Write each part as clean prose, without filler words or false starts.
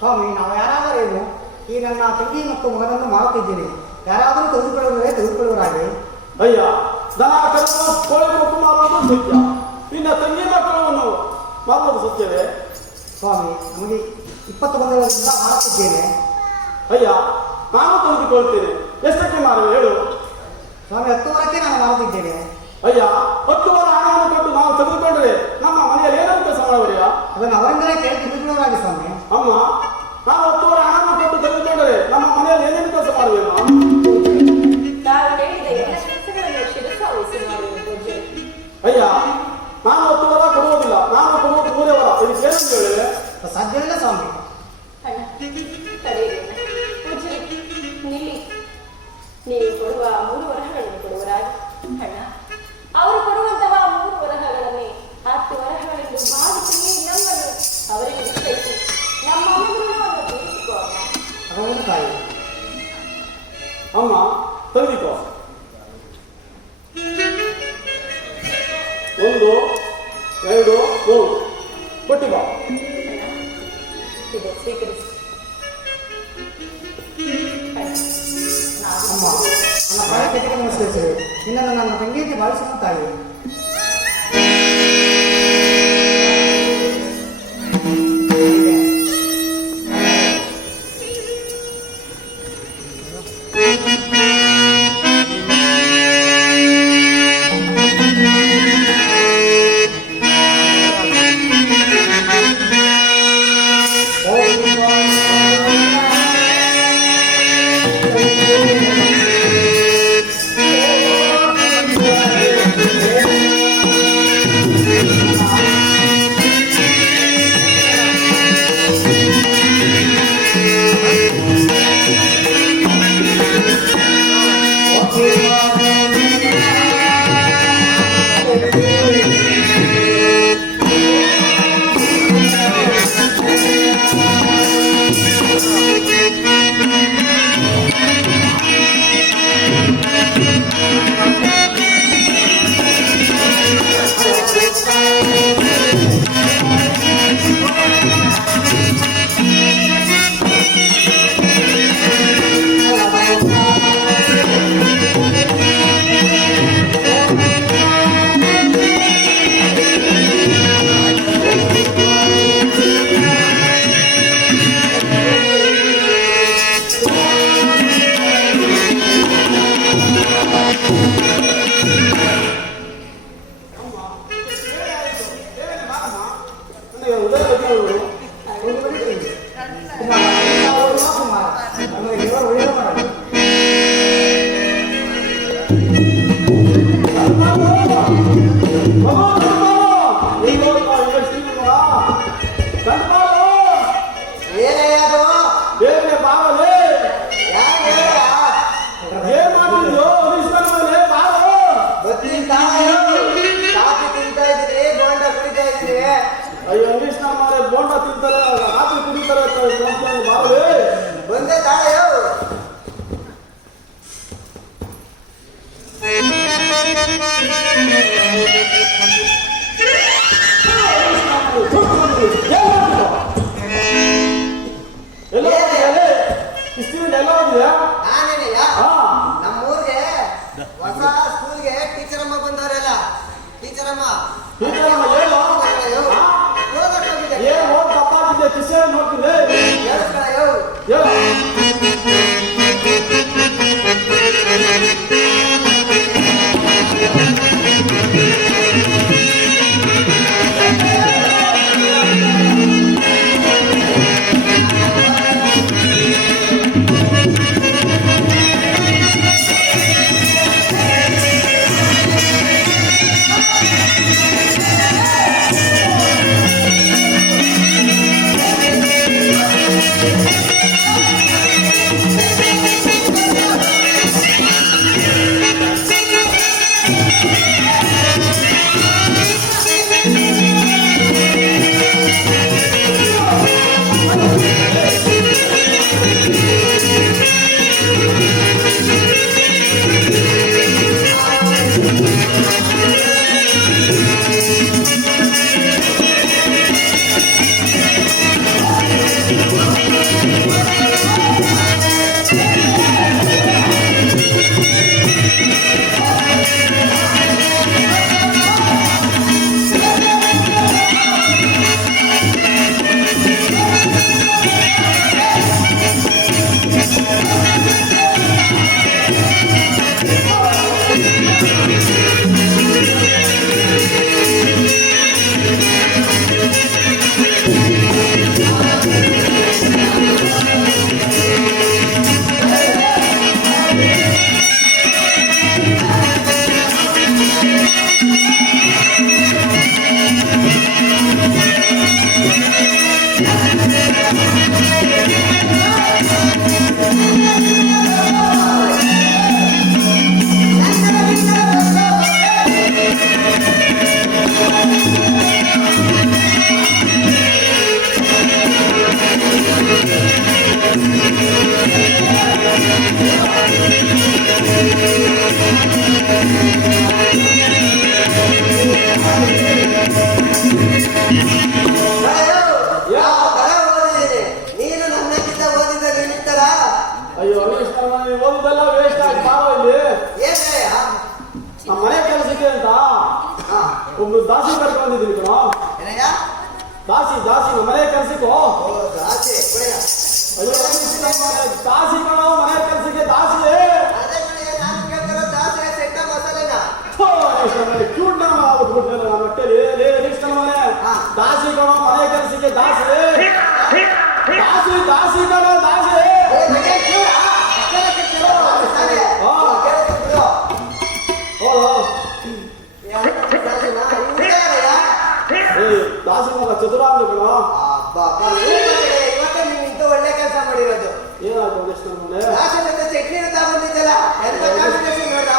ಸ್ವಾಮಿ, ನಾವು ಯಾರಾದರೇನು ಈ ನನ್ನ ತಂಗಿ ಮತ್ತು ಮಗನನ್ನು ಮಾಡುತ್ತಿದ್ದೀನಿ. ಯಾರಾದರೂ ತೆಗೆದುಕೊಳ್ಳುವವರೇ ತೆಗೆದುಕೊಳ್ಳುವರಾಗಿ. ಅಯ್ಯ, ದನ ಕರು ಕೋಳಿ ಕೊಟ್ಟು ಮಾರುವುದು ಸತ್ಯ, ನಿನ್ನ ತಂಗಿ ಮಕ್ಕಳನ್ನು ಮಾರುವುದು ಸತ್ಯವೇ? ಸ್ವಾಮಿ, ನಮಗೆ 20 ವರ್ಷದಿಂದ ಮಾಡುತ್ತಿದ್ದೇನೆ. ಅಯ್ಯ, ನಾನು ತೆಗೆದುಕೊಳ್ತೇನೆ. ಎಷ್ಟಕ್ಕೆ ಮಾರುವೆ ಹೇಳು? ಸ್ವಾಮಿ, 10 ವರ್ಷಕ್ಕೆ ನಾನು ಮಾಡುತ್ತಿದ್ದೇನೆ. ಅಯ್ಯ, 10 ವರ್ಷ ಹಣವನ್ನು ಕೊಟ್ಟು ನಾವು ತೆಗೆದುಕೊಂಡ್ರೆ ನಮ್ಮ ಮನೆಯಲ್ಲಿ ಏನಾದ್ರು ಕೆಲಸ ಮಾಡುವರಿಯಾ? ಅದನ್ನು ಅವರಿಂದಲೇ ಕೇಳಿ ತಿಳಿದುಕೊಳ್ಳುವರಾಗಿ. ಸ್ವಾಮಿ, ಅಮ್ಮ, ನಾವು 10 ವರ್ಷ ಹಣವನ್ನು ಕೊಟ್ಟು ತೆಗೆದುಕೊಂಡ್ರೆ ನಮ್ಮ ಮನೆಯಲ್ಲಿ ಏನೇನು ಕೆಲಸ ಮಾಡುವೇನು? ಅಯ್ಯ, ನಾನು 10 ವರ್ಷ ಕೊಡುವುದಿಲ್ಲ, ನಾನು ಕೊಡುವುದು 3 ವರ್ಷ. ಇದಕ್ಕೆ ಏನಂತ ಹೇಳಿದ್ರೆ ಸಾಧ್ಯವಿಲ್ಲ ಸ್ವಾಮಿ. ನೀವು ಕೊಡುವ 3 ವರಹಗಳನ್ನು ಕೊಡುವರಾಗಿ. ಅಣ್ಣ, ಅವರು ಕೊಡುವಂತಹ 3 ವರಹಗಳನ್ನೇ 10 ವರಹಗಳೆಂದು ಭಾವಿಸಿ ನಮ್ಮನ್ನು ಅವರಿಗೆ ನಿಶ್ಚಯಿಸಿ ನಮ್ಮ ಅನುಗ್ರಹವನ್ನು ತಿಳಿಸಿಕೋ ಅಮ್ಮ. ತಾಯಿ. ಅಮ್ಮ, ತೆಗೆದುಕೋ. 1 2 3 ಕೊಟ್ಟು ಬಾ. ಇದು ಸ್ವೀಕರಿಸಿ. ಅಮ್ಮ, ನನ್ನ ಪ್ರಾಯ ಕೆಟ್ಟಿಗೆ ನಮಸ್ಕರಿಸಿದೆ. ನಿನ್ನನ್ನು ನನ್ನ ತಂಗಿಗೆ ಭಾವಿಸುವ ತಾಯಿ. ಎಲ್ಲ ಹೋಗಿದ್ಯಾ? ನಾನೇನಯ್ಯ ಹಾ ನಮ್ಮೂರಿಗೆ ಹೊಸ ಸ್ಕೂಲ್ಗೆ ಟೀಚರ್ ಅಮ್ಮ ಬಂದವರೆಲ್ಲ. ಟೀಚರ್ ಅಮ್ಮ ಟೀಚರಮ್ಮ ಏನು? ಹಾ? ಏನ್ ಹೋಗಿ ತಪ್ಪಾಗಿದ್ದೆ ಕಿಸೆ ನೋಡ್ತಿದ್ದೆ ನೀನು ನನ್ನಕ್ಕಿಂತ ಓದಿದ ನಿಂತರ ಅಯ್ಯೋ ಓದಿದೆಲ್ಲ ವೇಸ್ಟ್ ಆಗಿ ಬಾರೋ ಇಲ್ಲಿ ಏನೇ ನಮ್ಮ ಮನೆ ಕೆಲಸಕ್ಕೆ ಅಂತ ಒಬ್ರು ದಾಸಿ ಕರ್ಕೊಂಡು ಬಂದಿದ್ದೀನಿ ಕಣೋ. ಏನಯ್ಯ ದಾಸಿ ನಮ್ಮ ಮನೆ ಕೆಲ್ಸಕ್ಕೂ ದಾಸಿ ಅಯ್ಯೋ ದಾಸಿ ಕಣೋ ಮನೆ ಕೆಲ್ಸಕ್ಕೆ ದಾಸಿ ನಾನು ಕೇಳ್ತಿರೋ ದಾಸಿ ಸೆಟ್ಟ ಮಸಾಲೆನ ಕ್ಯೂಟ್ ನಾಮ ಆಗ್ಬಿಟ್ಬಿಟ್ಟೆ ನನ್ನ ಹೊಟ್ಟೆಲಿ ಮನೆ ದಾಸಿ ಕಣೋ ಮನೆ ಕೆಲ್ಸಕ್ಕೆ ದಾಸಿ ಕಣೋ ದಾಸಿ ದಾಸಿ ಮಗ ಚತುರ ಅಂದ ಕಣೋ. ಇವತ್ತೇ ನೀವು ಇಂತ ಒಳ್ಳೆ ಕೆಲಸ ಮಾಡಿರೋದು. ಏನಾಯ್ತು ಕೃಷ್ಣ ಮನೆ ದಾಸಿ ಜೊತೆ ಚಟ್ನಿ ತಗೊಂಡಿದ್ದಲ್ಲ ಎಂತ ಕಾಂಬಿನೇಷನ್ ನೋಡ.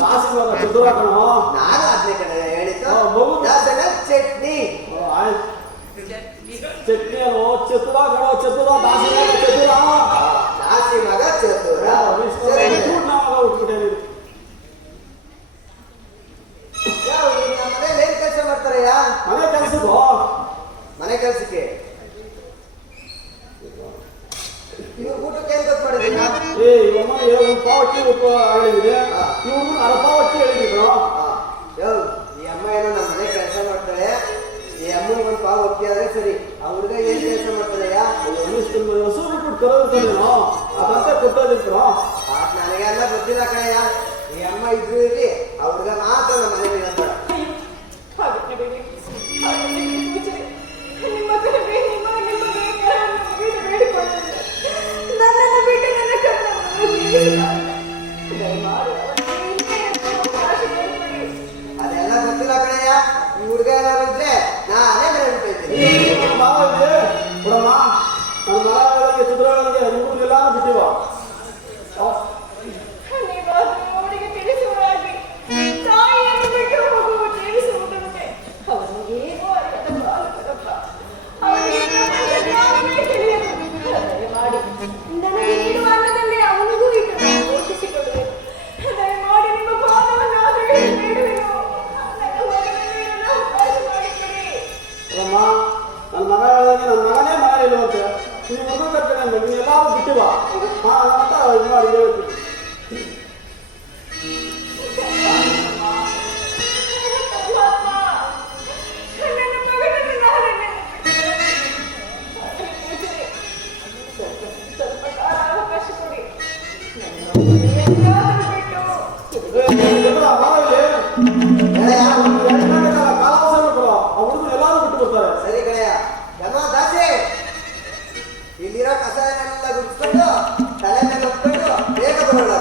ದಾಸಿ ಮಗ ಚತುರ ಕಣೋ. ನಾನು ಅದ್ನೇ ಕಡೆ ಹೇಳಿದ್ದು ಮಗು ದಾಸನ ಚಟ್ನಿ. ಆಯ್ತು ಚಟ್ನಿ ಅಲ್ಲೋ ಚತುರ ಕಣೋ ಚತುರ ದಾಸಿ ಮಗ ಚತುರ ದಾಸಿ ಮಗ ಚತುರ. ಕ್ಯೂಟ್ ನಾಮ ಹುಟ್ಬಿಟ್ಟೆ ನೀನು. ನಮ್ಮ ಮನೇಲಿ ಏನ್ ಕೆಲಸ ಮಾಡ್ತಾರಯ್ಯ? ಮನೆ ಕೆಲ್ಸಕ್ಕೋ ಮನೆ ಕೆಲ್ಸಕ್ಕೆ ನೀವು ಊಟಕ್ಕೆ ಏನ್ ಗೊತ್ತು ಮಾಡಿದ್ರಿ? ಇವಮ್ಮನಿಗೆ ಒಂದು ಪಾವಕ್ಕಿ ಹೇಳಿದ್ರೆ ಇವ್ರು ಅರ್ಪಾವಕ್ಕಿ ಹೇಳಿದ್ರು. ಈ ಅಮ್ಮ ಏನೋ ನಮ್ಮ ಮನೆ ಕೆಲಸ ಮಾಡ್ತಾಳೆ. ಈ ಅಮ್ಮನಿಗೆ ಒಂದು ಪಾವು ಅಕ್ಕಿ ಆದ್ರೆ ಸರಿ. ಆ ಹುಡುಗ ಏನ್ ಕೆಲಸ ಮಾಡ್ತಾಳೆಯ? ಹಸು ಬಿಟ್ಬಿಟ್ಟು ಕರೋದೇನೋ ಅದಂತೆ ಕೊಟ್ಟೋದಿದ್ರು. ನನಗೆಲ್ಲ ಗೊತ್ತಿಲ್ಲ ಕಣಯ್ಯ. ಈ ಅಮ್ಮ ಇದ್ರು ಇರ್ಲಿ, ಆ ಹುಡುಗ ಮಾತ್ರ ನಮ್ಮ ಮನೇಲಿ ಇರೋದು. ಅದೆಲ್ಲ ಗೊತ್ತಿಲ್ಲ ಕಣಯ್ಯ. ಈ ಹುಡುಗ ಏನಾದ್ರು ಇದ್ರೆ ನಾನೇ ಹೇಳ್ಬಿಟ್ಟಿದ್ದೀನಿ. ಬಿಡಮ್ಮ ನನ್ನ ಮನೆಯೊಳಗೆ ಚುದ್ರೊಳಗೆ ನಿಮಗೆಲ್ಲ ಬಿಟ್ಟಿವ ನನ್ನ ಮನೆಯೊಳಗೆ ನನ್ನ ಮಗನೇ ಮನೆ ಇರುವಂತೆ ಈ ಮಗು ನಿನ್ನ ನೀನು ಎಲ್ಲಾರು ಬಿಟ್ಟಿವ ಅಂತ ಇದು ಮಾಡಿ ಹೇಳ್ತೀನಿ. ಸರಿ ಕಡೆಯ ಯಮ ದಾಸೆ ಇಲ್ಲಿರೋ ಕಸಾಯನೆಲ್ಲ ಗುಡಿಸ್ಕೊಂಡು ತಲೆ ಮೇಲೆ ಹೊತ್ಕೊಂಡು ಬೇಗ ಬರೋಣ.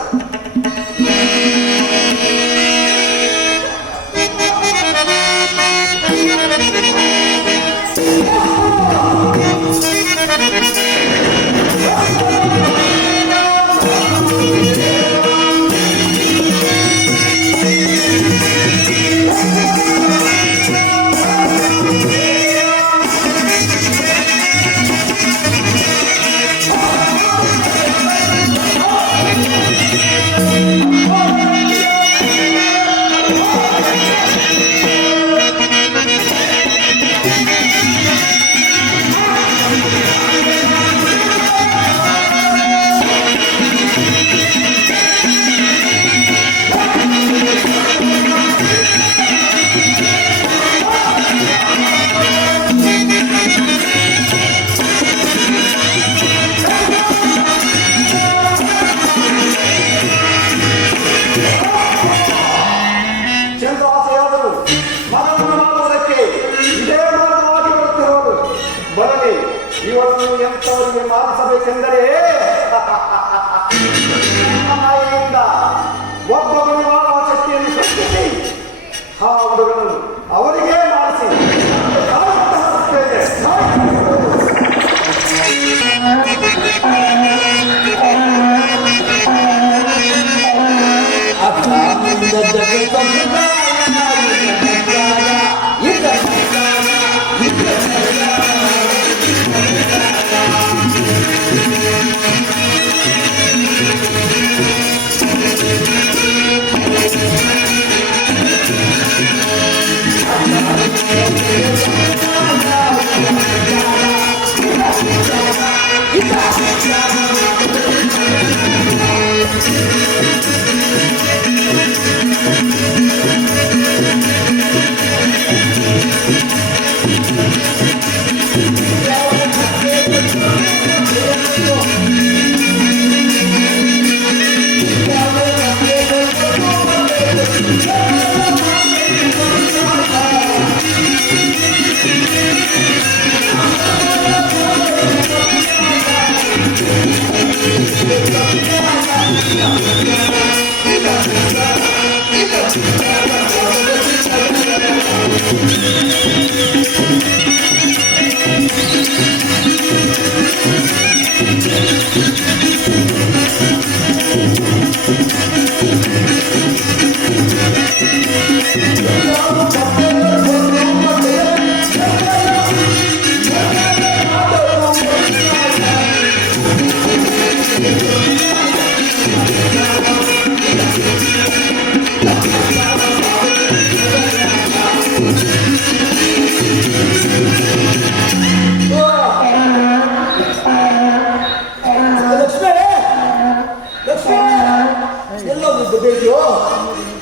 ಚಂದ್ರಾಸೆಯಾದರು ಮನವನ್ನು ಮಾಡುವುದಕ್ಕೆ ಇದೇ ಮಾರ್ಗವಾಗಿ ಬರುತ್ತಿರುವುದು. ಬರಲಿ, ಇವತ್ತು ಎಂಥವರಿಗೆ ಮಾಡಿಸಬೇಕೆಂದರೆ ನಾಯಿಯಿಂದ ಒಬ್ಬ ಮನೆವಾಳ ಶಕ್ತಿಯನ್ನು ಸೃಷ್ಟಿಸಿ ಆ ಹುಡುಗರನ್ನು ಅವರಿಗೆ ಮಾಡಿಸಿ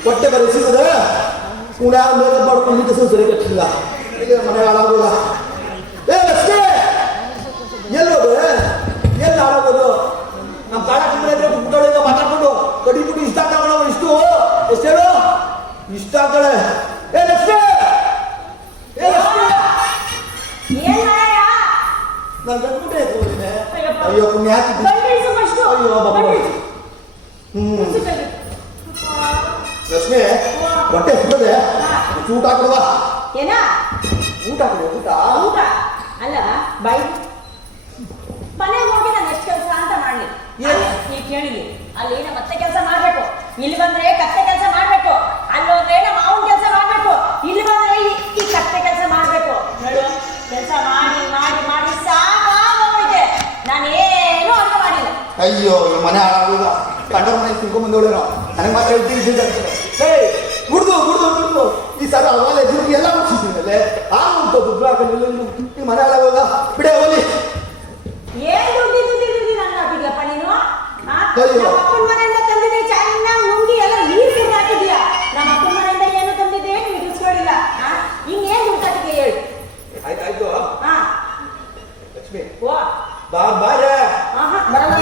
ಹೊಟ್ಟೆ ಬರೀ ಸಿಗದ ಉಣ್ಯಾವ ಮೇಕಪ್ ಮಾಡ್ಕೊಂಡು ಸರಿ ಕಟ್ಟಿಲ್ಲ ಈಗ ಮನೆ ಹಾಳಾಗೋದ. ಏ ಲಕ್ಷ್ಮಿ ಎಲ್ಲೋದು ಎಲ್ಲಿ ಹಾಳಾಗೋದು? ನಮ್ಮ ಕಾಳ ಕಂಬಳ ಇದ್ರೆ ಪುಟ್ಟೊಳಗೆ ಮಾತಾಡ್ಕೊಂಡು ಕಡಿ ಪುಡಿ ಇಷ್ಟ ಆಗ್ತಾವ ಇಷ್ಟು ಎಷ್ಟು ಹೇಳು ಇಷ್ಟ ಆಗ್ತಾಳೆ. ಏ ಲಕ್ಷ್ಮಿ ಏ ಲಕ್ಷ್ಮಿ ನಾನು ಗಂಡ್ಬಿಟ್ಟೆ ಹೋಗಿದ್ದೆ. ಅಯ್ಯೋ ಪುಣ್ಯ ಅಯ್ಯೋ ಬಾಬಾ. ಲಕ್ಷ್ಮಿ ಹೊಟ್ಟೆ ಸಿಗ್ತದೆ ಊಟ ಹಾಕುವ ಏನ ಊಟ ಹಾಕಿದೆ ಊಟ ಊಟ ಅಲ್ಲ ಬಾಯಿ ಮನೆಗೆ ಹೋಗಿ ನಾನು ಎಷ್ಟು ಕೆಲಸ ಅಂತ ಮಾಡಿ ನೀವು ಕೇಳಿಲಿ. ಅಲ್ಲಿ ನಮ್ಮ ಮತ್ತೆ ಕೆಲಸ ಮಾಡ್ಬೇಕು, ಇಲ್ಲಿ ಬಂದ್ರೆ ಕತ್ತೆ ಕೆಲಸ ಮಾಡ್ಬೇಕು, ಅಲ್ಲಿ ಹೋದ್ರೆ ನಮ್ಮ ಮಾವನ ಕೆಲಸ ಮಾಡ್ಬೇಕು, ಇಲ್ಲಿ ಬಂದ್ರೆ ಈ ಕತ್ತೆ ಕೆಲಸ ಮಾಡ್ಬೇಕು. ನೋಡು ಕೆಲಸ ಮಾಡಿ ಮಾಡಿ ಮಾಡಿ ಸಾಕಾಗೋಗಿದೆ. ನಾನೇನು ಅರ್ಥ ಮಾಡಿಲ್ಲ. ಅಯ್ಯೋ ಮನೆ ಹಾಳಾಗೋದ ಕಂಡರ ಮನೆ ತಿಳ್ಕೊಂಡ್ ಬಂದವಳೇನೋ ನನಗೆ ಮಾತ್ರ ಗುಡ್ದು ಈ ಸಲ ಅವಾಲೆ ದುಡ್ಡು ಎಲ್ಲ ಮುಗಿಸಿದ್ರಲ್ಲೇ ಉಂಟು ದುಡ್ಡು ಹಾಕಲಿಲ್ಲ ಈ ಮನೆ ಹಾಳಾಗೋದ ಬಿಡೇ ಹೋಗಿ ಏನ್ ದುಡ್ಡು ಅಯ್ಯೋ. ನಮ್ಮ ಅಪ್ಪನ ಮನೆಯಿಂದ ತಂದಿದ್ದೆ ಚೆನ್ನಾಗಿ ನುಂಗಿ ಎಲ್ಲ ನೀರು ಸುಟ್ಟು ಹಾಕಿದ್ಯಾ. ನಮ್ಮ ಅಪ್ಪನ ಮನೆಯಿಂದ ಏನು ತಂದಿದ್ದೆ ನೀವು ಇಸ್ಕೊಂಡಿಲ್ಲ. ಇನ್ನೇನು ದುಡ್ಡು ಹೇಳಿ. ಆಯ್ತು ಹಾ ಲಕ್ಷ್ಮಿ ಓ ಬಾರ ಆಹಾ ಬರಲ್ಲ.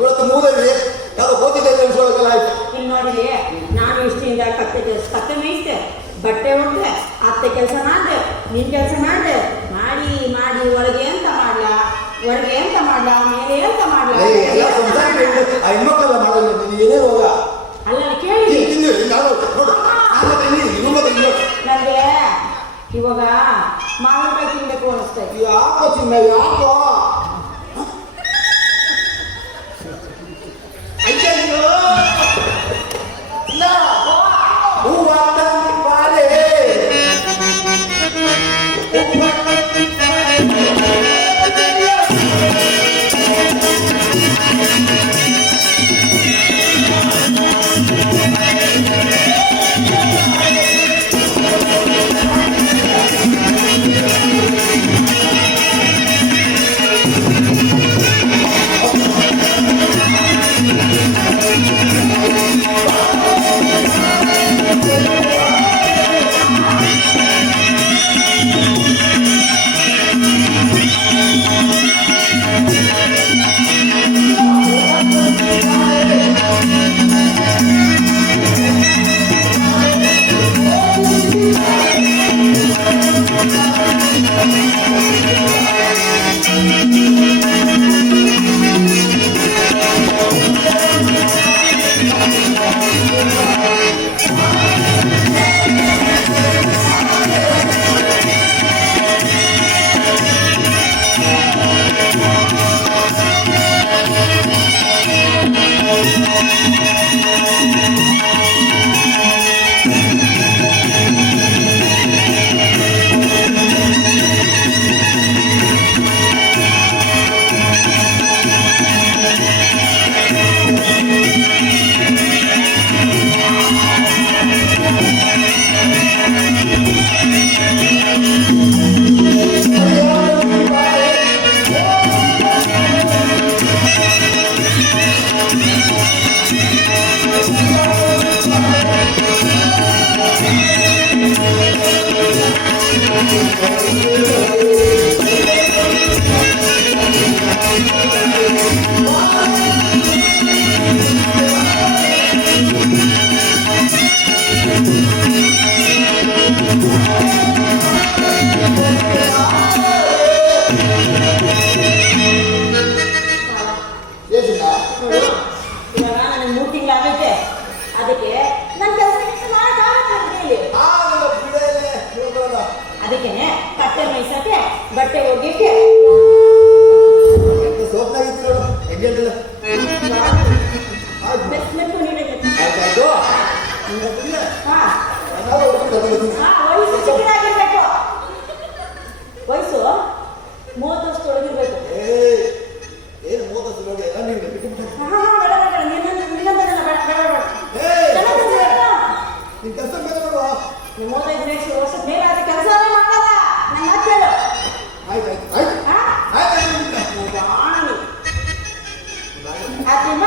ಇವತ್ತು ಮೂದೇವಿ ಯಾವ್ದು ಹೋಗಿದ್ದೆ ಅನ್ಸೋಳಕ್ಕೆಲ್ಲ ಆಯ್ತು. ಇಲ್ಲಿ ನೋಡಿರಿ, ನಾನು ಇಷ್ಟಿಂದ ಕತ್ತೆ ಮೇಯಿಸ್ದೆ, ಬಟ್ಟೆ ಹೊಡ್ದೆ, ಅತ್ತೆ ಕೆಲಸ ಮಾಡ್ದೆ, ನಿನ್ ಕೆಲಸ ಮಾಡ್ದೆ, ಮಾಡಿ ಮಾಡಿ ಒಳಗೆ ಅಂತ ಮಾಡ್ಲಾ, ಹೊರಗೆ ಅಂತ ಮಾಡ್ಲಾ, ಮೇಲೆ ಅಂತ ಮಾಡ್ಲಾ. ಹೆಣ್ಮಕ್ಳೆಲ್ಲ ಮಾಡೋದು ನೀನು ಏನೇ ಹೋಗ ಅಲ್ಲ ಕೇಳಿ ನನಗೆ ಇವಾಗ ಮಾವಿನಕಾಯಿ ತಿನ್ಬೇಕು ಅನಿಸ್ತಾ ಇದೆ. ಯಾಕೋ ಚಿನ್ನ ಯಾಕೋ ಇವಾಗ ನನಗೆ 3 ತಿಂಗಳಾಗೈತೆ, ಅದಕ್ಕೆ ನನ್ನ ಕೆಲಸ ಮಾಡಕ್ಕಾಗತ್ತೆ ಅಂತ ಹೇಳಿ. ಅದಕ್ಕೆ ಕತ್ತೆ ಮೇಯಿಸಿ 35 ವರ್ಷದ ಮೇಲೆ ಆದ ಕೆಲಸನೇ ಮಾಡಲ್ಲ. ನನ್ನ ಮಾತು ಕೇಳು. ಆಯ್ತು ಆಯ್ತು ಆಯ್ತು ಹಾ? ಆಯ್ತು ಬಾಣಿ. ಆ ತಿಮ್ಮ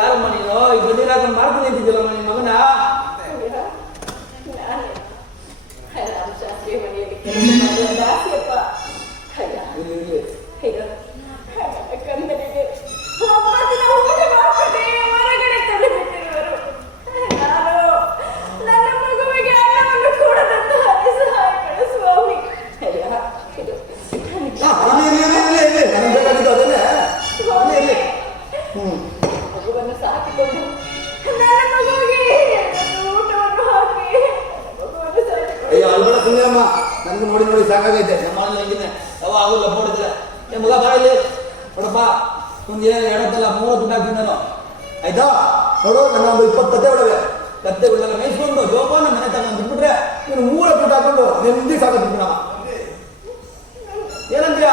ಯಾರಮ್ಮ ನೀನು ಈ ಬದಿರಾಗ ಮಾಡ್ಕೊಂಡು ನಿಂತಿದ್ದಿಲ್ಲಮ್ಮ ನಿನ್ನ ಮಗನ ರಾಮಶಾಸ್ತ್ರಿ ಮನೆಯಲ್ಲಿ ಕೆಲಸ ಮಾಡುವ ದಾಸಿಯಪ್ಪ. ಕಂದನಿಗೆ ಒಬ್ಬತ್ತಿನ ಊಟ ಮಾಡ್ಕೊಂಡೇ ಹೊರಗಡೆ ತಳ್ಳಿಬಿಟ್ಟಿರುವರು. ನಾನು ನನ್ನ ಮಗುವಿಗೆ ಅನ್ನವನ್ನು ಕೊಡದಂತ ಸಹಾಯ ಸ್ವಾಮಿ. ಮಗುವನ್ನು ಸಾಕಿಕೊಂಡು ನನ್ನ ಮಗುವಿಗೆ ಊಟವನ್ನು ಹಾಕಿ ಮಗುವನ್ನು ಸಾಕಿಕೊಂಡು. ಅಯ್ಯೋ ಅಲ್ಬೇಡ ಸುಮ್ಮನೆಮ್ಮ, ನನಗೆ ನೋಡಿ ನೋಡಿ ಸಾಕಾಗೈತೆ. ನಮ್ಮ ಹೆಂಗಿನ ಅವ ಆಗೋಲ್ಲ ನೋಡಿದ್ರೆ ಮಗ ಬರ ಇಲ್ಲಿ ನೋಡಪ್ಪ, ಒಂದು ಹೇಳತ್ತಲ್ಲ 30 ದುಡ್ಡು ಹಾಕ್ತೀನಿ ನಾನು, ಆಯ್ತಾ? ನೋಡು ನನ್ನ ಒಂದು 20 ಕತ್ತೆ ಒಳಗೆ ಕತ್ತೆಗಳೆಲ್ಲ ಮೇಯಿಸ್ಕೊಂಡು ಜೋಪಾನ ಮನೆ ತಗೊಂಡು ಬಿಟ್ಬಿಟ್ರೆ ನೀನು 3 ದುಡ್ಡು ಹಾಕೊಂಡು ನೆಮ್ಮದಿ ಸಾಕೋದು ನಾವು. ಏನಂತೀಯ?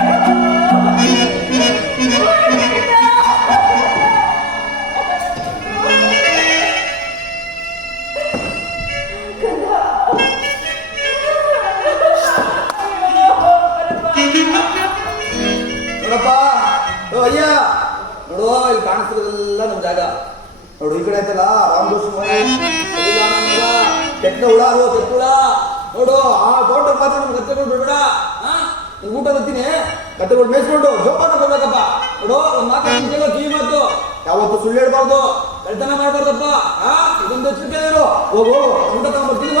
Oh, ಎಲ್ಲ ನಮ್ಮ ಜಾಗ ನೋಡು. ಈ ಕಡೆ ಆಯ್ತಲ್ಲ ರಾಮದೋಷ ಕೆಟ್ಟ ಹುಳ ಅದು ಕೆಟ್ಟ ಹುಳ ನೋಡು. ಆ ತೋಟ ಮಾತ್ರ ನಮ್ಗೆ ಕತ್ತೆಗಳು ಬಿಡಬೇಡ. ಊಟ ಬರ್ತೀನಿ ಕತ್ತೆಗಳು ಮೇಯಿಸ್ಕೊಂಡು ಜೋಪಾನ ಬರ್ಬೇಕಪ್ಪ. ನೋಡು ಒಂದು ಮಾತು ಕಿವಿ ಮಾತು, ಯಾವತ್ತು ಸುಳ್ಳು ಹೇಳ್ಬಾರ್ದು, ಕಳ್ತನ ಮಾಡ್ಬಾರ್ದಪ್ಪ. ಇದೊಂದು ಎಚ್ಚರಿಕೆ ಇರು. ಹೋಗು ಊಟ ತಗೊಂಡ್ಬರ್ತೀನಿ.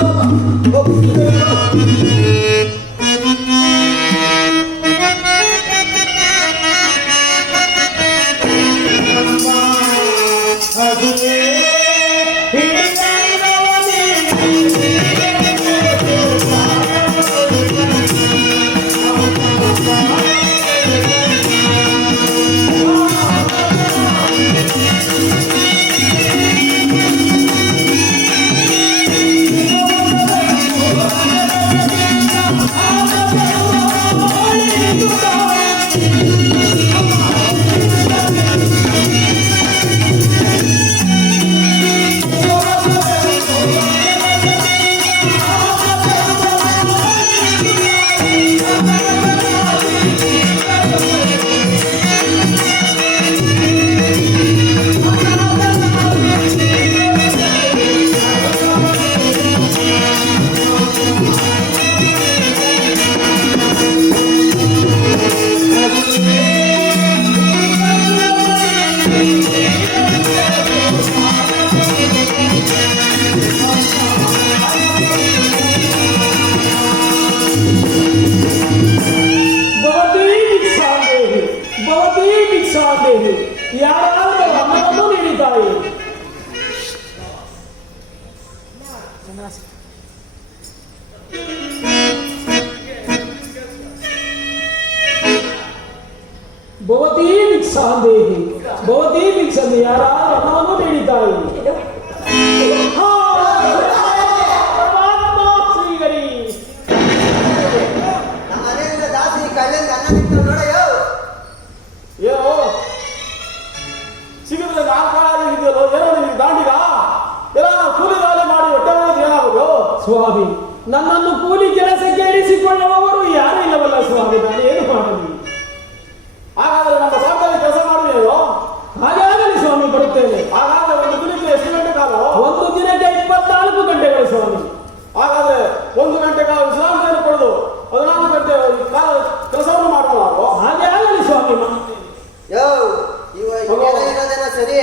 ಯಾರಾದರೂ ಅನ್ನವನ್ನು ನೀಡಿದ್ದಾರೆ. ಭವತಿ ಭಿಕ್ಷಾಂದೇಹಿ ಭವತಿ ಭಿಕ್ಷಂದೆ ಯಾರಾದರೂ ಅನ್ನವನ್ನು ನೀಡಿದ್ದಾರೆ. ಪರಮಾತ್ಮ ಶ್ರೀಗರಿ ನಮ್ಮ ಮನೆಯಿಂದ ಜಾಸ್ತಿ ಕಳ್ಳಿಂದ ಅನ್ನ ನಿಂತು ನೋಡಯ್ಯೋ. ಏನೋ ಸಿಗದ್ರೆ ನಾಲ್ಕು ಕಾಲ ಇದೆಯಲ್ಲೋ, ಏನೋ ನಿಮಗೆ ದಾಂಡಿಗ ಎಲ್ಲ ಕೂಲಿ ದಾಳಿ ಮಾಡಿ ಹೊಟ್ಟೆ ಏನಾಗುದು? ಸ್ವಾಮಿ, ನನ್ನನ್ನು ಕೂಲಿ ಕೆಲಸಕ್ಕೆ ಇರಿಸಿಕೊಳ್ಳುವವರು ಯಾರೂ ಇಲ್ಲವಲ್ಲ ಸ್ವಾಮಿ, ನಾನು ಏನು ಮಾಡಲಿ? ಹಾಗಾದ್ರೆ ನಮ್ಮ ತೋಟದಲ್ಲಿ ಕೆಲಸ ಮಾಡಿದೆಯೋ? ಹಾಗೆ ಆಗಲಿ ಸ್ವಾಮಿ, ಬರುತ್ತೇನೆ. ಹಾಗಾದ್ರೆ ಒಂದು ದಿನಕ್ಕೆ ಎಷ್ಟು ಗಂಟೆ ಕಾಲ? ಒಂದು ದಿನಕ್ಕೆ 24 ಗಂಟೆಗಳು ಸ್ವಾಮಿ. ಹಾಗಾದ್ರೆ 1 ಗಂಟೆ ಕಾಲ ವಿಶ್ರಾಂತಿಯನ್ನು ಪಡೆದು 14 ಗಂಟೆ ಕಾಲ ಕೆಲಸವನ್ನು ಮಾಡುವ. ಹಾಗೆ ಆಗಲಿ ಸ್ವಾಮಿ. ಯೋ ಇರೋದೇನೋ ಸರಿ,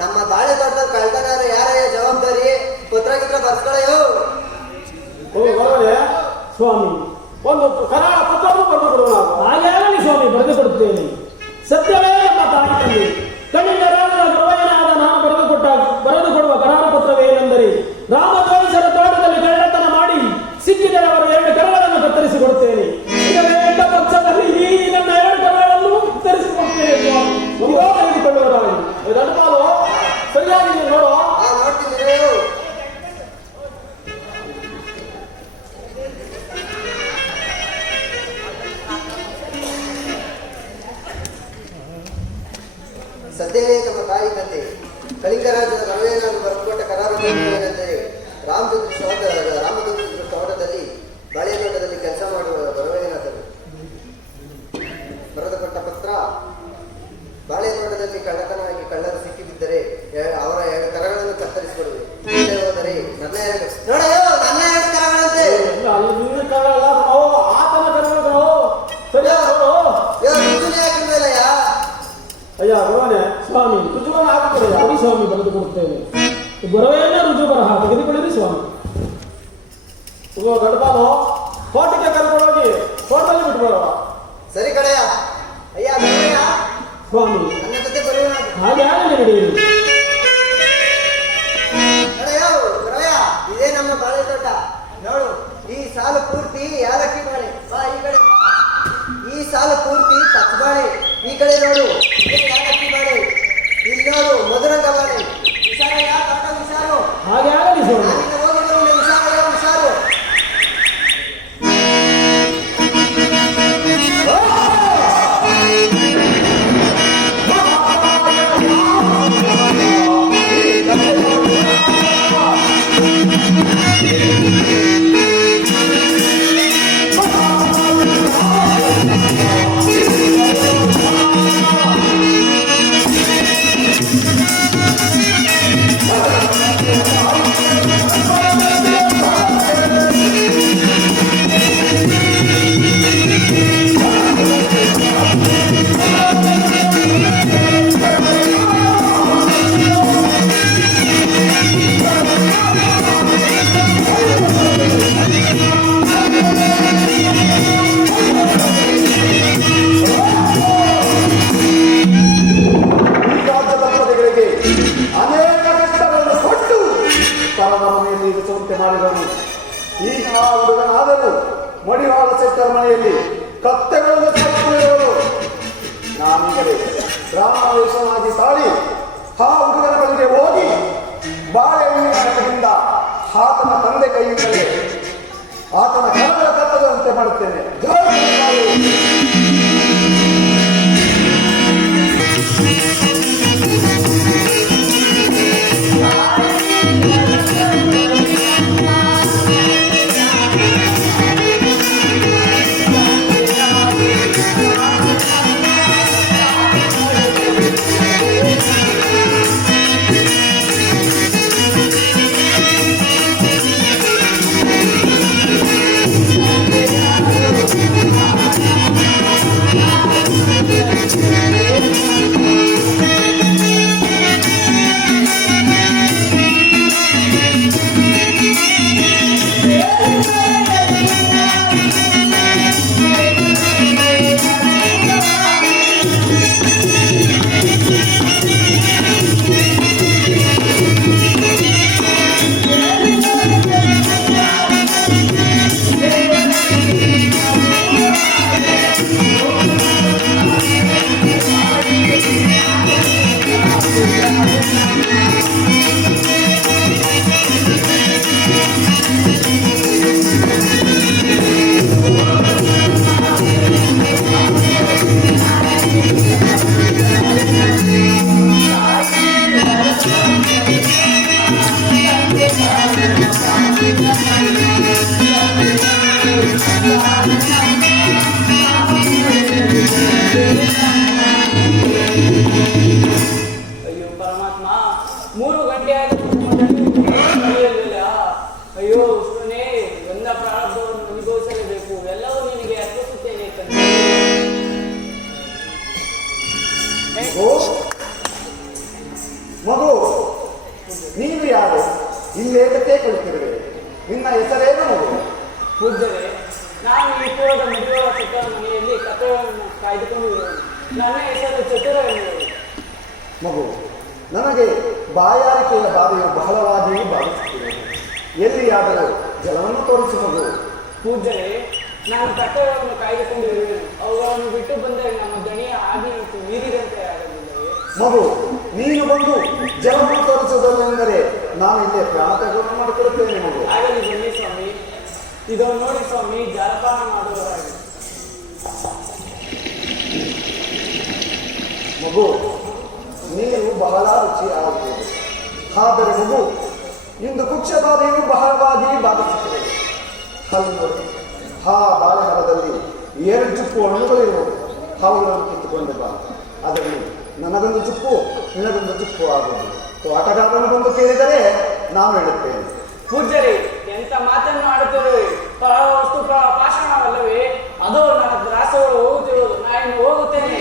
ನಮ್ಮ ಬಾಳೆ ತೋಟದ ಕಳ್ತನಾರ ಯಾರ ಜವಾಬ್ದಾರಿ? ಪತ್ರ ಗಿತ್ರ ಬರ್ಸ್ಕೊಳಯ್ಯೋ. ಸ್ವಾಮಿ, ಒಂದು ಕರಾಳ ಪತ್ರವನ್ನು ಬರೆದು ಕೊಡುವ. ಹಾಗೆ ಆಗಲಿ ಸ್ವಾಮಿ, ಬರೆದು ಕೊಡುತ್ತೇನೆ. ಸತ್ಯವೇ ನಮ್ಮ ತಾಯಿ ತಂದೆ ಕಣ್ಣಿನ ಗೃಹನಾದ ನಾನು ಬರೆದು ಕೊಡುವ ಕರಾಳ ಪತ್ರವೇನೆಂದರೆ, ರಾಮದ್ವೇಷರ ತೋಟದಲ್ಲಿ ಕಳ್ಳತನ ಮಾಡಿ ಸಿಕ್ಕಿದರೆ ಅವರು 2 ಕರಗಳನ್ನು ಕತ್ತರಿಸಿಕೊಡುತ್ತೇನೆ. ಇದರ ಪಕ್ಷದಲ್ಲಿ ಈ ನನ್ನ 2 ಕರಗಳನ್ನು ಕತ್ತರಿಸಿಕೊಡುತ್ತೇನೆ. ತೆಗೆದುಕೊಳ್ಳುವರಾಗಿ ರಂಪಾಲು ಸರಿಯಾಗಿ ನೋಡು. ನೋಡ್ತೀನಿ. ಸದ್ಯವೇ ತಮ್ಮ ತಾಯಿ ತಂದೆ ಕಳಿಂಗ ರಾಜ್ಯದ ರವೆಯನ್ನು ಬರೆದುಕೊಟ್ಟ ಕರಾರುದೇನೆಂದರೆ, ರಾಮಚಂದ್ರ ತೋಟದಲ್ಲಿ ಬಾಳೆ ತೋಟದಲ್ಲಿ ಕೆಲಸ ಮಾಡುವ ಬರವೇನಾದರು ಬರೆದುಕೊಟ್ಟ ಪತ್ರ. ಬಾಳೆ ತೋಟದಲ್ಲಿ ಕಳ್ಳತನವಾಗಿ ಕಳ್ಳರು ಸಿಕ್ಕಿಬಿದ್ದರೆ ಅವರ 2 ಕರಗಳನ್ನು ಕತ್ತರಿಸಿಕೊಡುವೆ. ಇಲ್ಲೇ ಹೋದರೆ ನನ್ನ 2 ನೋಡಯ್ಯೋ, ನನ್ನ 2 ಕರಗಳಂತೆ. ಆತನ ಕರಗಳು ಹಾಕಿಲ್ವಲ್ಲಯ್ಯ? ಅಯ್ಯ ಗುರುವನೇ, ಸ್ವಾಮಿ ರುಜುವನ್ನು ಹಾಕಿಕೊಳ್ಳಿ. ಅಡಿ ಸ್ವಾಮಿ, ಬರೆದು ಕೊಡುತ್ತೇನೆ. ಗುರುವೇನ ರುಜು ಬರಹ ತೆಗೆದುಕೊಳ್ಳಿರಿ ಸ್ವಾಮಿ. ಗಡಪಾನು ತೋಟಕ್ಕೆ ಕರ್ಕೊಂಡೋಗಿ ತೋಟದಲ್ಲಿ ಬಿಟ್ಟು ಬರುವ. ಸರಿ ಕಡೆಯ. ಅಯ್ಯ ಸ್ವಾಮಿ, ನನ್ನ ಜೊತೆ ಬರೆಯೋಣ. ಹಾಗೆ ಆಗಲಿ ನಡೆಯಿರಿ. ಇದೇ ನಮ್ಮ ಬಾಳೆ ತೋಟ. ನೋಡು, ಈ ಸಾಲು ಪೂರ್ತಿ ಯಾಲಕ್ಕಿ ಬಾಳೆ. ಬಾ ಈ ಕಡೆ. ಈ ಸಾಲು ಪೂರ್ತಿ ಪಚ್ಚಬಾಳೆ. ಈ ಕಡೆ ನೋಡು, ಯಾಲಕ್ಕಿ ಬಾಳೆ. ಇಲ್ಲಿ ನೋಡು, ಮಧುರಂಗ ಬಾಳೆ. ವಿಚಾರ ಯಾವ ತೋಟ ವಿಚಾರು. ಹಾಗೆ ಆಗಲಿ ಸ್ವಾಮಿ. ಹೋಗಿ ನೋಡಿ ವಿಚಾರ ವಿಚಾರು. ಪರದ ಮನೆಯಲ್ಲಿ ಇರಿಸುವಂತೆ ಮಾಡಿದನು. ಈಗ ಆ ಹುಡುಗನಾದರೂ ಮಡಿವಾಳ ಶೆಟ್ಟರ ಮನೆಯಲ್ಲಿ ಕತ್ತೆಗಳನ್ನು ಸಾಕುತ್ತಿರುವರು. ನಾನೀಗಲೇ ರಾಮಾವೇಶವಾಗಿ ತಾಳಿ ಆ ಹುಡುಗನ ಬಳಿಗೆ ಹೋಗಿ ಬಾಳೆಹಣ್ಣಿನ ಕಡೆಯಿಂದ ಆತನ ತಂದೆ ಕೈಯಿಂದಲೇ ಆತನ ಕರಗಳ ಕತ್ತದಂತೆ ಮಾಡುತ್ತೇನೆ. ಅಯ್ಯೋ ಪರಮಾತ್ಮ, 3 ಗಂಟೆ ಅಯ್ಯೋ ಉಷ್ಣನೇ, ಎಲ್ಲ ಪ್ರಾರಬ್ಧವನ್ನು ಅನುಭವಿಸಲೇಬೇಕು. ಎಲ್ಲವೂ ನಿನಗೆ ಅರ್ಪಿಸುತ್ತೇನೆ. ಮಗು, ನೀನು ಯಾರು? ಇಲ್ಲೇಕತೆ ಕುಳಿತಿರುವೆ? ನಿನ್ನ ಹೆಸರೇನು ಮಗು? ಪೂಜ್ಯರೇ, ನಾನು ಈ ಪೂರ್ವದ ಮಡಿವಾಳ ಶೆಟ್ಟರ ಮನೆಯಲ್ಲಿ ಕಥೆಯನ್ನು ಕಾಯ್ದುಕೊಂಡಿರುವೆ. ನನ್ನ ಹೆಸರು ಚತುರ ಎನ್ನುವರು. ಮಗು, ನನಗೆ ಬಾಯಾರಿಕೆಯ ಬಾಧೆಯು ಬಹಳವಾಗಿ ಬಾಧಿಸುತ್ತಿದೆ. ಎಲ್ಲಿಯಾದರೂ ಜಲವನ್ನು ತೋರಿಸು ಮಗು. ಪೂಜ್ಯರೇ, ನಾನು ಕರ್ತವ್ಯವನ್ನು ಕಾಯ್ದುಕೊಂಡಿರುವೆನು. ಅವುಗಳನ್ನು ಬಿಟ್ಟು ಬಂದರೆ ನಮ್ಮ ದಣಿಯ ಆಗಿ ಮೀರಿದಂತೆ ಆಗಲಿಲ್ಲವೇ? ಮಗು, ನೀನು ಬಂದು ಜಲವನ್ನು ತೋರಿಸುವುದೆಂದರೆ ನಾನು ಇಲ್ಲೇ ಪ್ರಾಣ ತೆಗೆದು ಮಾಡಿಕೊಡುತ್ತೇನೆ ಮಗು. ಆಗಲಿ ಬನ್ನಿ ಸ್ವಾಮಿ. ಇದನ್ನು ನೋಡಿ ಸ್ವಾಮಿ, ಜಲಪಾನ ಮಾಡುವವರಾಗಿ. ಮಗು, ನೀರು ಬಹಳ ರುಚಿಯಾಗುವುದು. ಆದರೆ ಮಗು, ಇಂದು ಕುಕ್ಷ ಬಾಧೆಯು ಬಹಳವಾಗಿ ಬಾಧಿಸುತ್ತದೆ. ಹಲ್ಲು ಆ ಬಾಳೆಮರದಲ್ಲಿ 2 ಚುಪ್ಪು ಹಣ್ಣುಗಳಿರುವುದು. ಅವುಗಳನ್ನು ಕಿತ್ತುಕೊಂಡು ಬಾ. ಅದರಲ್ಲಿ ನನಗೊಂದು ಚುಪ್ಪು, ನಿನಗೊಂದು ಚುಪ್ಪು ಆಗುವುದು. ಆಟಗಾರನು ಬಂದು ಕೇಳಿದರೆ ನಾನು ಹೇಳುತ್ತೇನೆ. ಪೂಜ್ಯರೇ, ಎಂತ ಮಾತನ್ನು ಆಡುತ್ತಿರುವೆ? ವಸ್ತು ಭಾಷಣವಲ್ಲವೇ? ಅದು ನನ್ನ ದಾಸಗಳು ಹೋಗುತ್ತಿರುವುದು. ನಾನು ಹೋಗುತ್ತೇನೆ.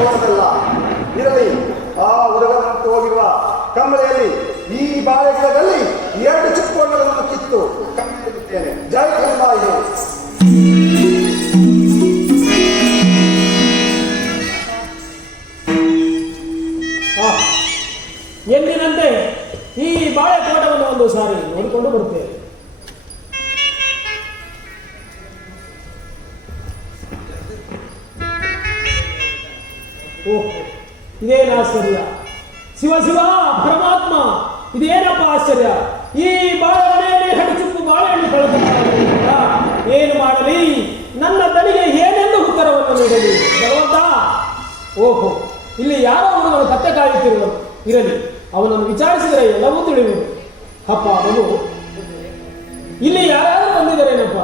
ಹೋಗಲ್ಲ ಇರಲಿ. ಆ ಹುಡುಗನಂತೆ ಹೋಗಿರುವ ಕಂಬಳಿಯಲ್ಲಿ ಈ ಬಾಳೆ ಗಿಡದಲ್ಲಿ 2 ಚುಪ್ಪು ಹಣ್ಣುಗಳನ್ನು ಕಿತ್ತು ಕಂಡುಹಿಡಿಯುತ್ತೇನೆ. ಜೈ ಕರುಣಾಯಿ. ಎಂದಿನಂತೆ ಈ ಬಾಳೆ ತೋಟವನ್ನು ಒಂದು ಸಾರಿ ನೋಡಿಕೊಂಡು ಬರುತ್ತೇವೆ. ಓಹ್, ಇದೇನು ಆಶ್ಚರ್ಯ! ಶಿವ ಶಿವ ಪರಮಾತ್ಮ, ಇದೇನಪ್ಪ ಆಶ್ಚರ್ಯ! ಈ ಬಾಳೆ ಮನೆಯಲ್ಲಿ 2 ಚುಪ್ಪು ಬಾಳೆಹಣ್ಣು ಕಳೆದ ಏನು ಮಾಡಲಿ? ನನ್ನ ತಲೆಗೆ ಏನೆಂದು ಉತ್ತರವನ್ನು ನೀಡಲಿ ಭಗವಂತ? ಓಹೋ, ಇಲ್ಲಿ ಯಾರೋ ಅವನನ್ನು ಕತ್ತೆ ಕಾಯುತ್ತಿರುವನು. ಇರಲಿ, ಅವನನ್ನು ವಿಚಾರಿಸಿದರೆ ಎಲ್ಲವೂ ತಿಳಿಯುವುದು. ಅಪ್ಪ ಮಗು, ಇಲ್ಲಿ ಯಾರಾದರೂ ಬಂದಿದ್ದಾರೇನಪ್ಪ?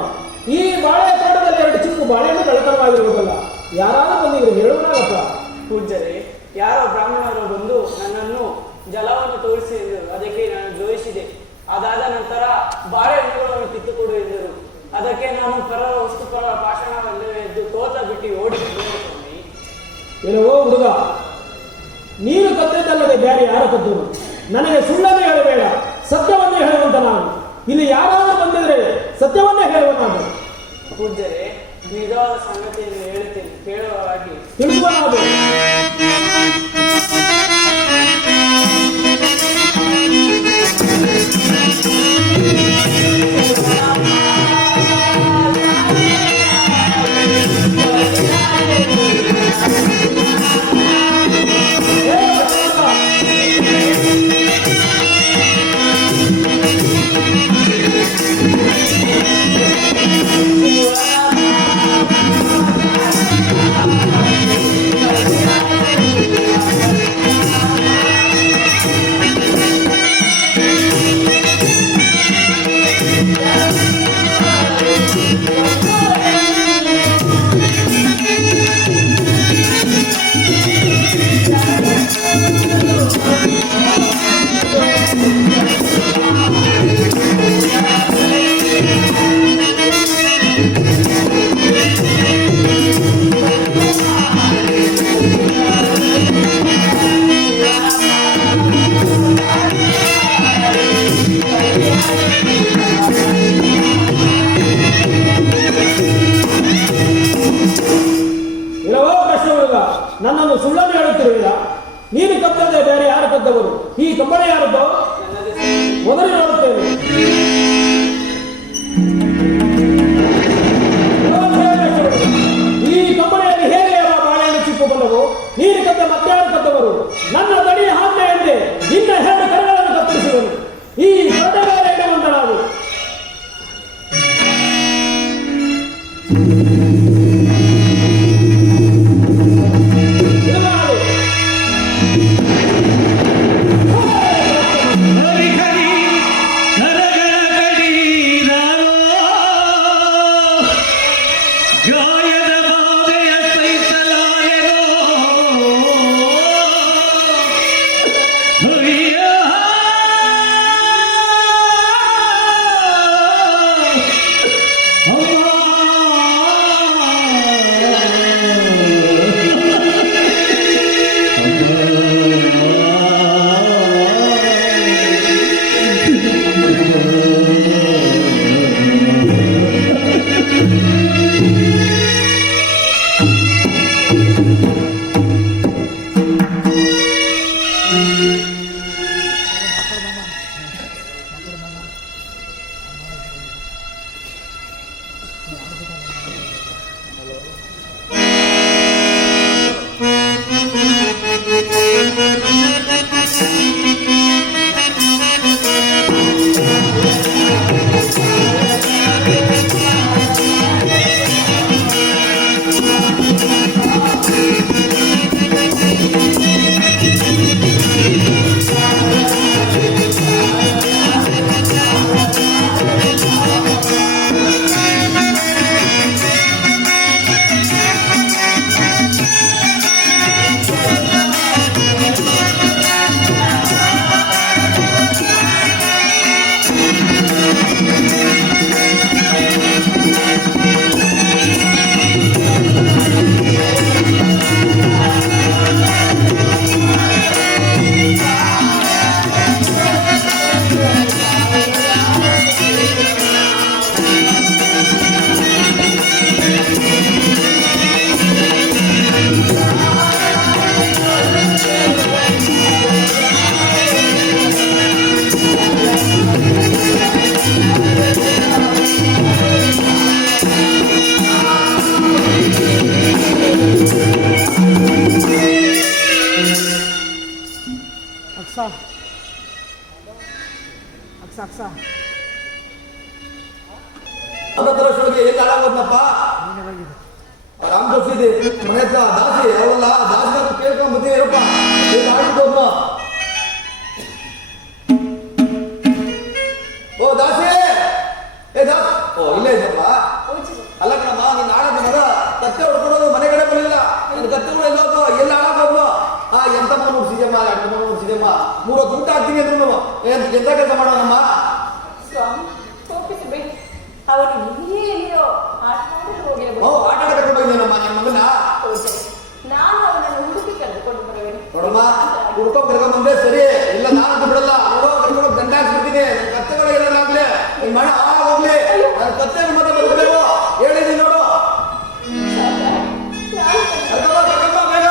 ಈ ಬಾಳೆ ತೋಟದಲ್ಲಿ 2 ಚುಪ್ಪು ಬಾಳೆಹಣ್ಣು ಕಳತನವಾಗಿರುವುದಲ್ಲ. ಯಾರಾದರೂ ಬಂದಿದ್ರೆ ಹೇಳುವನಾಗಪ್ಪ. ಪೂಜ್ಯರೇ, ಯಾರೋ ಬ್ರಾಹ್ಮಣರು ಬಂದು ನನ್ನನ್ನು ಜಲವನ್ನು ತೋರಿಸಿ ಎಂದರು. ಅದಕ್ಕೆ ನಾನು ದ್ವೇಷಿಸಿದೆ. ಅದಾದ ನಂತರ ಬಾಳೆಹಣ್ಣುಗಳನ್ನು ಕಿತ್ತುಕೊಡು ಎಂದರು. ಅದಕ್ಕೆ ನಾನು ವಸ್ತು ಭಾಷಣವಲ್ಲವೇ ಎದ್ದು ತೋಟ ಬಿಟ್ಟು ಓಡಿಸಿದ್ದೇನೆ. ಏನೋ ಹುಡುಗ, ನೀನು ಕದ್ದದ್ದಲ್ಲದೆ ಬೇರೆ ಯಾರ ಕದ್ದನು? ನನಗೆ ಸುಳ್ಳನ್ನೇ ಹೇಳಬೇಡ, ಸತ್ಯವನ್ನೇ ಹೇಳುವಂತ ನಾನು. ಇಲ್ಲಿ ಯಾರಾದರೂ ಬಂದಿದ್ರೆ ಸತ್ಯವನ್ನೇ ಹೇಳುವ ನಾನು. ಪೂಜ್ಯರೇ, ನಿಜವಾದ ಸಂಗತಿಯನ್ನು ಹೇಳುತ್ತೇನೆ, ಕೇಳುವವಾಗಿ ತಿಳಿಸುವ. ಸುಳ್ಳನ್ನು ಹೇಳುತ್ತಿರುವಿಲ್ಲ. ನೀನು ಕದ್ದದೆ ಬೇರೆ ಯಾರು ಕದ್ದವರು? ಈ ಕಂಬಳಿ ಯಾರದ್ದು? ನನ್ನದೇ ಸ್ವಾಮಿ. ಮೊದಲು ನೋಡುತ್ತೇವೆ. ಈ ಕಂಬಳಿಯಲ್ಲಿ ಹೇಗೆ ಬಾಳೆಹಣ್ಣು ಚಿಪ್ಪು ಬಂದವು? ನೀನು ಕದ್ದ ಮತ್ತಾರು ಕದ್ದವರು? ನನ್ನ ದಡಿ ಹಾಕ್ತೆ ಎಂದೆ ನಿನ್ನ ಎರಡು ಕರಗಳನ್ನು ಕತ್ತರಿಸಿದನು. ಈ ಕರಡಗಾರ ಇಡವಂತನಾದು. ಅದರೊಳಗೆ ಎಲ್ಲಿ ಹಾಳಾಗೋದ್ನಪ್ಪ? ರಾಮದೋಷ ಇದೆ ಮನೆ ಹತ್ರ ದಾಸಿ ಅವಲ್ಲ ದಾಸಿ ಕೇಳ್ಕೊಂಡ್ ಬತ್ತೀನಿ ಇರಪ್ಪ. ಆಗಿದ್ದೋದ್ನ. ಓ ದಾಸಿ, ಏ ದಾಸ್, ಓ ಇಲ್ಲೇ ಇದೆಯಪ್ಪ. ಅಲ್ಲ ಕಣಮ್ಮ, ನೀನ್ ಆಡೋದು ಮಗ ಕತ್ತೆ ಹೊಡ್ಕೊಡೋದು ಮನೆ ಕಡೆ ಬರಲಿಲ್ಲ. ನಿನ್ ಕತ್ತೆಗಳು ಎಲ್ಲೋದು ಎಲ್ಲ ಹಾಳಾಗೋದ್ನು. ಎಂತ ಮಗ ನೋಡ್ಸಿದ್ಯಮ್ಮ, 2 ಮಗ ನೋಡ್ಸಿದ್ಯಮ್ಮ, 3 ಊಟ ಹಾಕ್ತೀನಿ ಅಂದ್ರು ನಾವು. ಎಂತ ಕೆಲಸ ಮಾಡೋಣಮ್ಮ? ಸ್ವಾಮಿ ತೋಪಿಸಬೇಕು. ಅವನು ಇಲ್ಲಿಯೇ ಎಲ್ಲಿಯೋ ಆಟ ಆಡಲು ಹೋಗಿರಬಹುದು. ಆಟ ಆಡ ಕರ್ಕೊಂಡು ಹೋಗಿದ್ದೇನಮ್ಮ ನಿಮ್ಮ ಮಗನ? ನಾನು ಅವನನ್ನು ಹುಡುಕಿ ಕರೆದುಕೊಂಡು ಬರುವೆನು. ನೋಡಮ್ಮ, ಹುಡ್ಕೋ ಕರ್ಕೊಂಡ್ ಬಂದ್ರೆ ಸರಿ, ಇಲ್ಲ ನಾನಂತೂ ಬಿಡಲ್ಲ. ಕರ್ಕೊಂಡು ದಂಡ ಹಾಕ್ಬಿಡ್ತೀನಿ. ಕತ್ತೆಗಳು ಏನಾಗ್ಲಿ, ನಿನ್ ಮನೆ ಹೋಗ್ಲಿ, ನನ್ನ ಕತ್ತೆ ಮತ್ತೆ ಬರ್ಬೇಕು ಹೇಳಿದೀನಿ ನೋಡು. ಕರ್ಕೊಂಬ ಬೇಗ.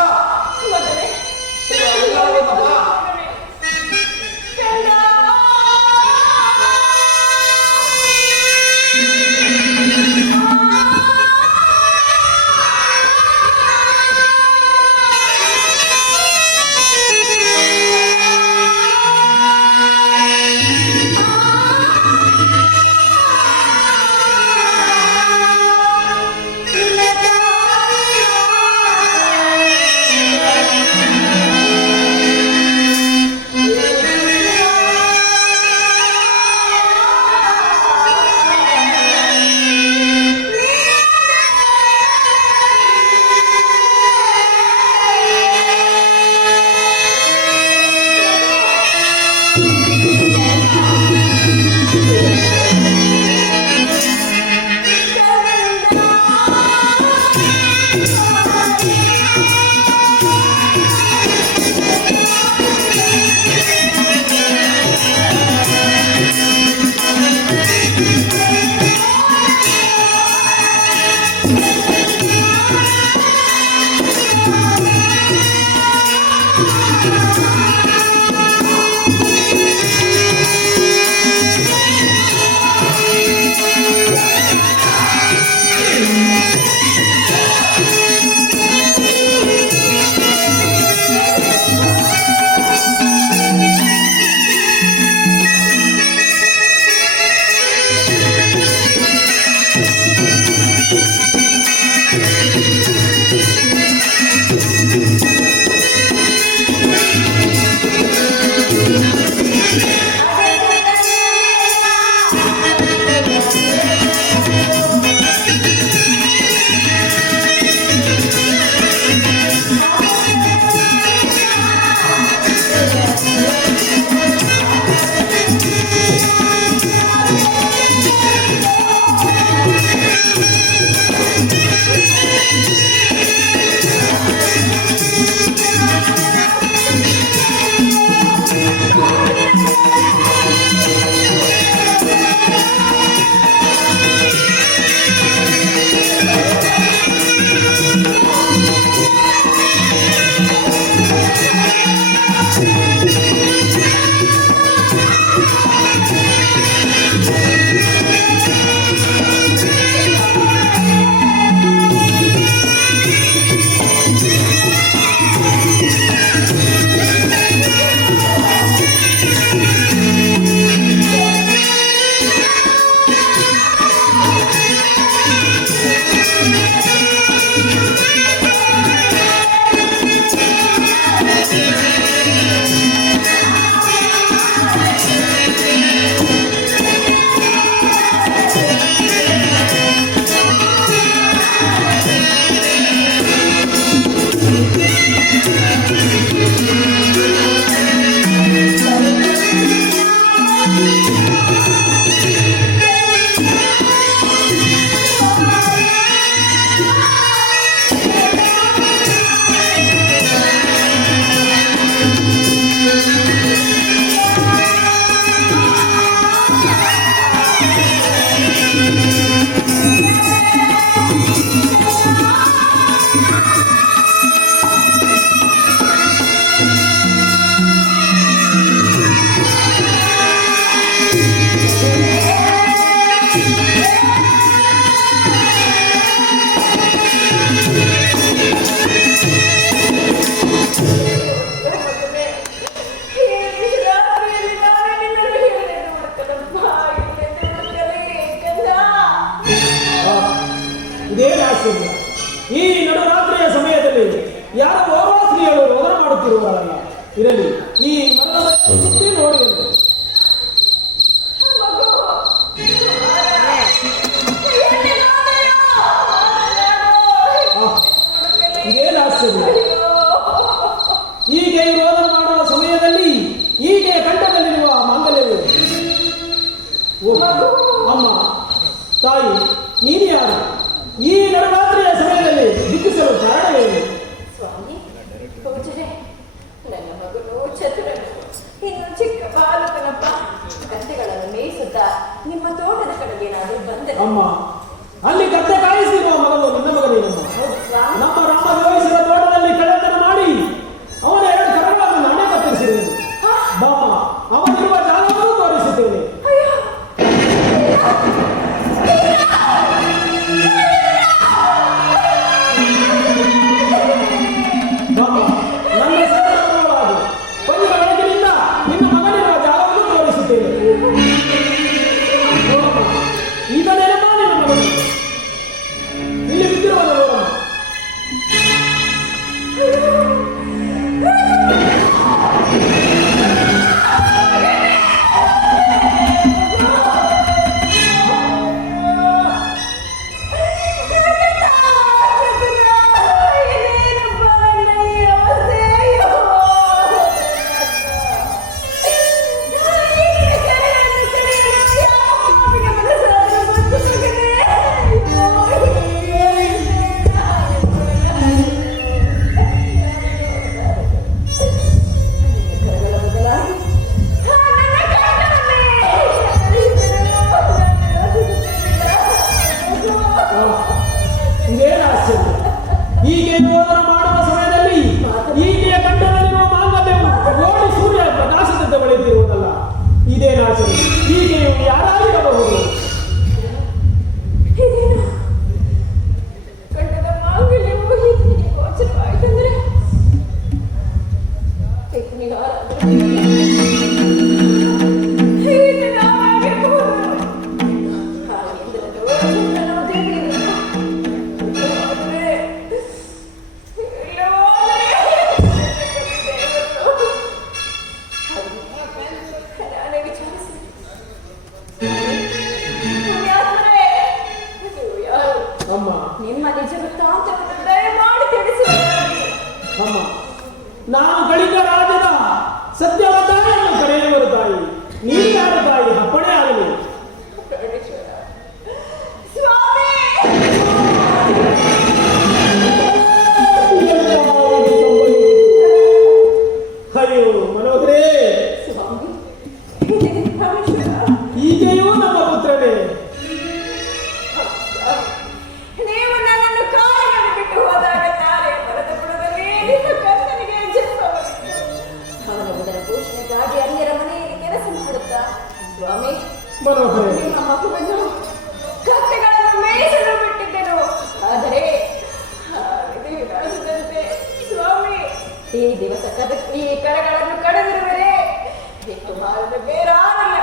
ಆಶ್ಚರ್ಯ, ಈ ನಡುರಾತ್ರಿಯ ಸಮಯದಲ್ಲಿ ಯಾರೋ ಓರ್ವಾಸ್ತ್ರೀಯರು ರೋದನ ಮಾಡುತ್ತಿರುವರಲ್ಲ. ಇರಲಿ, ಈ ಮರದ ಸುತ್ತಿ ನೋಡಿ ಎಂದು. ಇದೇನು ಆಶ್ಚರ್ಯ, ಹೀಗೆ ರೋದನ ಮಾಡುವ ಸಮಯದಲ್ಲಿ ಹೀಗೆ ಕಂಠದಲ್ಲಿರುವ ಮಾಂಗಲ್ಯವು. ಅಮ್ಮ, ತಾಯಿ, ನೀನು ಯಾರು? ಈ ನಡುರಾತ್ರಿಯ ಸಮಯದಲ್ಲಿ ದುಃಖಿಸಲು ಕಾರಣವೇನು? ಸ್ವಾಮಿ, ಪೂಜರೆ, ನನ್ನ ಮಗನು ಚತುರನು, ಇನ್ನು ಚಿಕ್ಕ ಬಾಲಕನಪ್ಪ. ಕತ್ತೆಗಳನ್ನು ಮೇಯಿಸುತ್ತಾ ನಿಮ್ಮ ತೋಟದ ಕಡೆಗೆ ಏನಾದರೂ ಬಂದರೆ. ಅಮ್ಮ, ಅಲ್ಲಿ ಕತ್ತೆ ಕಾಯಿಸಿರುವ ಮಗನು ನಿನ್ನ ಮಗನೇನಮ್ಮ. ನಮ್ಮ ರಾಮ ಯೋಗಿಸಿದ ತೋಟದಲ್ಲಿ ಕಳ್ಳತನ ಮಾಡಿ ಅವನ 2 ಕರಗಳನ್ನು ನಾನೇ ಕತ್ತರಿಸಿರುವುದು. ಬಾಮ, ಅವನಿರುವ ಜಾಗವನ್ನು ತೋರಿಸುತ್ತೇನೆ. ನನ್ನ ಸಹೋದರರಾದ ಪಂಜರ ಬೆಳಕಿನಿಂದ ನಿನ್ನ ಮಗನಿರುವ ಜಾಗವನ್ನು ತೋರಿಸುತ್ತೇನೆ. ಇದನ್ನೇನಮ್ಮ ನಿನ್ನ ಮಗನು ಇಲ್ಲಿ ಬಿದ್ದಿರುವನು. ಇದೇನು ಆಶ್ಚರ್ಯ, ಹೀಗೆ ರೋದನ ಮಾಡುವ ಸಮಯದಲ್ಲಿ ಈಕೆಯ ಕಂಠದಲ್ಲಿರುವ ಮಾಂಗಲ್ಯವು ಓಡಿ ಸೂರ್ಯ ಪ್ರಕಾಶದಂತೆ ಬೆಳೆಯುತ್ತಿರುವುದಲ್ಲ. ಇದೇನು ಆಶ್ಚರ್ಯ, ಹೀಗೆ ಯಾರಾಗಿರಬಹುದು? ಕಂಠದ ಮಾಂಗಲ್ಯವು ಹೀಗೆ ಗೋಚರವಾಯಿತೆಂದರೆ ಅಮ್ಮ, ನಿಮ್ಮ ನಿಜ ವೃತ್ತಾಂತವನ್ನು ದಯಮಾಡಿ ತಿಳಿಸಿ. ಅಮ್ಮ, ನಾನು ಕಳಿಕ ರಾಜ್ಯದ ಸತ್ಯವತಾಯನ್ನು ಕರೆಯುವರು ತಾಯಿ. ನೀನು ಯಾರು ತಾಯಿ? ಅಪ್ಪಣೆ ಆಗಲಿ. ಸ್ವಾಮಿ, ಅಯ್ಯೋ ಮನೋಹರೇ, ಸ್ವಾಮಿ, ಇದೇನು ಪರಮೇಶ್ವರ? ಈಗೆಯೂ ನಮ್ಮ ಪುತ್ರನೇ. ನೀವು ನನ್ನನ್ನು ಕಾಡಿನಲ್ಲಿ ಬಿಟ್ಟು ಹೋದಾಗ ತಾನೇ ಬರದ ಬುಡದಲ್ಲಿ ನಿಮ್ಮ ಕರ್ತನಿಗೆ ಜನ್ಮವಿತ್ತು. ಅವನ ಉದರ ಪೋಷಣೆಗಾಗಿ ಅನ್ಯರ ಮನೆಯಲ್ಲಿ ಕೆಲಸ ಮಾಡುತ್ತಾ ಸ್ವಾಮಿ, ಮನೋಹರೇ, ನಿಮ್ಮ ಮಗುವನ್ನು ಕತ್ತೆಗಳನ್ನು ಮೇಯಿಸಲು ಬಿಟ್ಟಿದ್ದೆನು. ಆದರೆ ಇದು ವಿನಾಶದಂತೆ ಸ್ವಾಮಿ, ಈ ದಿವಸ ಈ ಕರಗಳನ್ನು ಕಳೆದಿರುವರೆ ಬಿಟ್ಟು ಮಾರಲು ಬೇರಾರಲ್ಲ.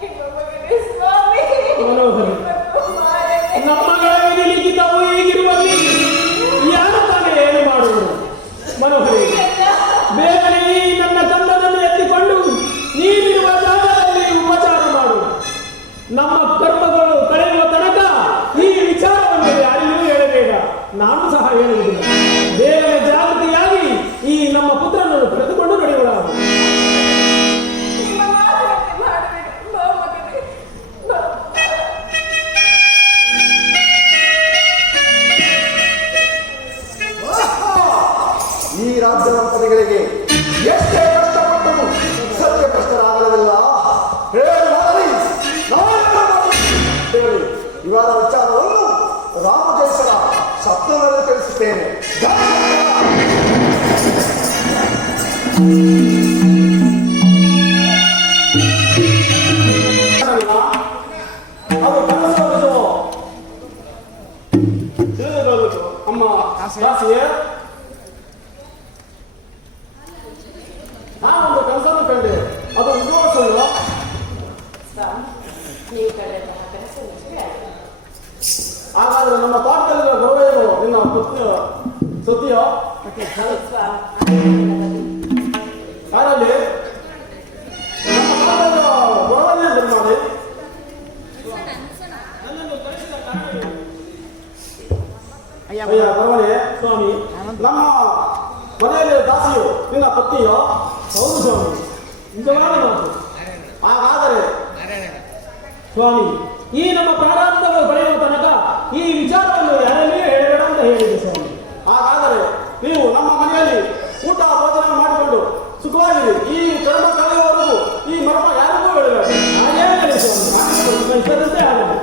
ನಿಮ್ಮ ಮಗನೇ ಸ್ವಾಮಿ. ಮನೋಹರೇ, ನಮ್ಮಗಳ ಲಿಖಿತವು ಹೀಗಿರುವಲ್ಲಿ ಯಾರು ತಾನೇ ಏನು ಮಾಡುವುದು? ಮನೋಹರೇ, ಬೇಗನೆ ಈ ನನ್ನ ಕಂದನನ್ನು ಎತ್ತಿಕೊಂಡು ನೀನಿರುವ ಜಾಗದಲ್ಲಿ ಉಪಚಾರ ಮಾಡು. ನಮ್ಮ ಕರ್ಮಗಳು ಕಳೆಯುವ ತನಕ ಈ ವಿಚಾರವನ್ನು ಯಾರಿಗೂ ಹೇಳಬೇಡ. ನಾನು ಸಹ ಹೇಳುವುದಿಲ್ಲ. ಬೇಗನೆ ಜಾಗೃತಿಯಾಗಿ ಈ ನಮ್ಮ ಪುತ್ರನನ್ನು ಕರೆದುಕೊಂಡು ನಡೆಯೋಣ. ನಿಮ್ಮ ಮಾತುಕತೆ ಮಾಡಬೇಡಿ ಮಗನೇ. ಈ ರಾಜ್ಯವಂತನಿಗಳಿಗೆ ಎಷ್ಟೇ ಕಷ್ಟಪಟ್ಟರು ಸತ್ಯ ಕಷ್ಟರಾಗಲಿಲ್ಲ. ಹೇಳಿ, ಇವರ ವಿಚಾರವನ್ನು ರಾಮಜೇಶ್ವರ ಸಪ್ತದಲ್ಲಿ ತಿಳಿಸುತ್ತೇನೆ. ಅದು ಕನಸು ತಿಳಿದುಕೊಳ್ಳಬೇಕು. ಅಮ್ಮ ದಾಸಿಯೇ, ನಾನೊಂದು ಕನಸನ್ನು ಕಂಡೆ. ಅದು ನಿಜವೋ ಸುಳ್ಳು? ಸ್ವಾಮಿ, ನೀವು ಕಳೆದ ಕನಸು ನಿಜವೇ ಆಗಿದೆ. ಹಾಗಾದ್ರೆ ನಮ್ಮ ತೋಟದಲ್ಲಿರುವ ಗೌರವ ಏನು? ನಿನ್ನ ಪತ್ನಿಯೋ ಸತಿಯೋ? ಯಾರಲ್ಲಿ ನಮ್ಮ ತೋಟದಲ್ಲಿರುವ ಗೌರವನೇ ಅಂತ ಮಾಡಿ ಅಯ್ಯ ಬರವಣೆ ಸ್ವಾಮಿ, ನಮ್ಮ ಮನೆಯಲ್ಲಿ ದಾಸಿಯು ನಿನ್ನ ಪತ್ನಿಯೋ? ಹೌದು ಸ್ವಾಮಿ, ನಿಜವಾದ ಮಾತು. ಹಾಗಾದರೆ ಸ್ವಾಮಿ, ಈ ನಮ್ಮ ಪ್ರಾರಂಭಗಳು ಬರೆಯುವ ತನಕ ಈ ವಿಚಾರವನ್ನು ಯಾರಲ್ಲಿಯೂ ಹೇಳಬೇಡ ಅಂತ ಹೇಳಿದೆ ಸ್ವಾಮಿ. ಹಾಗಾದರೆ ನೀವು ನಮ್ಮ ಮನೆಯಲ್ಲಿ ಊಟ ಭೋಜನ ಮಾಡಿಕೊಂಡು ಸುಖವಾಗಿರಿ. ಈ ಕರ್ಮ ಕಳೆಯುವವರೆಗೂ ಈ ಮರ್ಮ ಯಾರಿಗೂ ಹೇಳಬೇಡ. ಹಾಗೇ ಹೇಳಿ ಸ್ವಾಮಿ, ನಾನು ಇಷ್ಟದಂತೆ ಆಗಲಿ.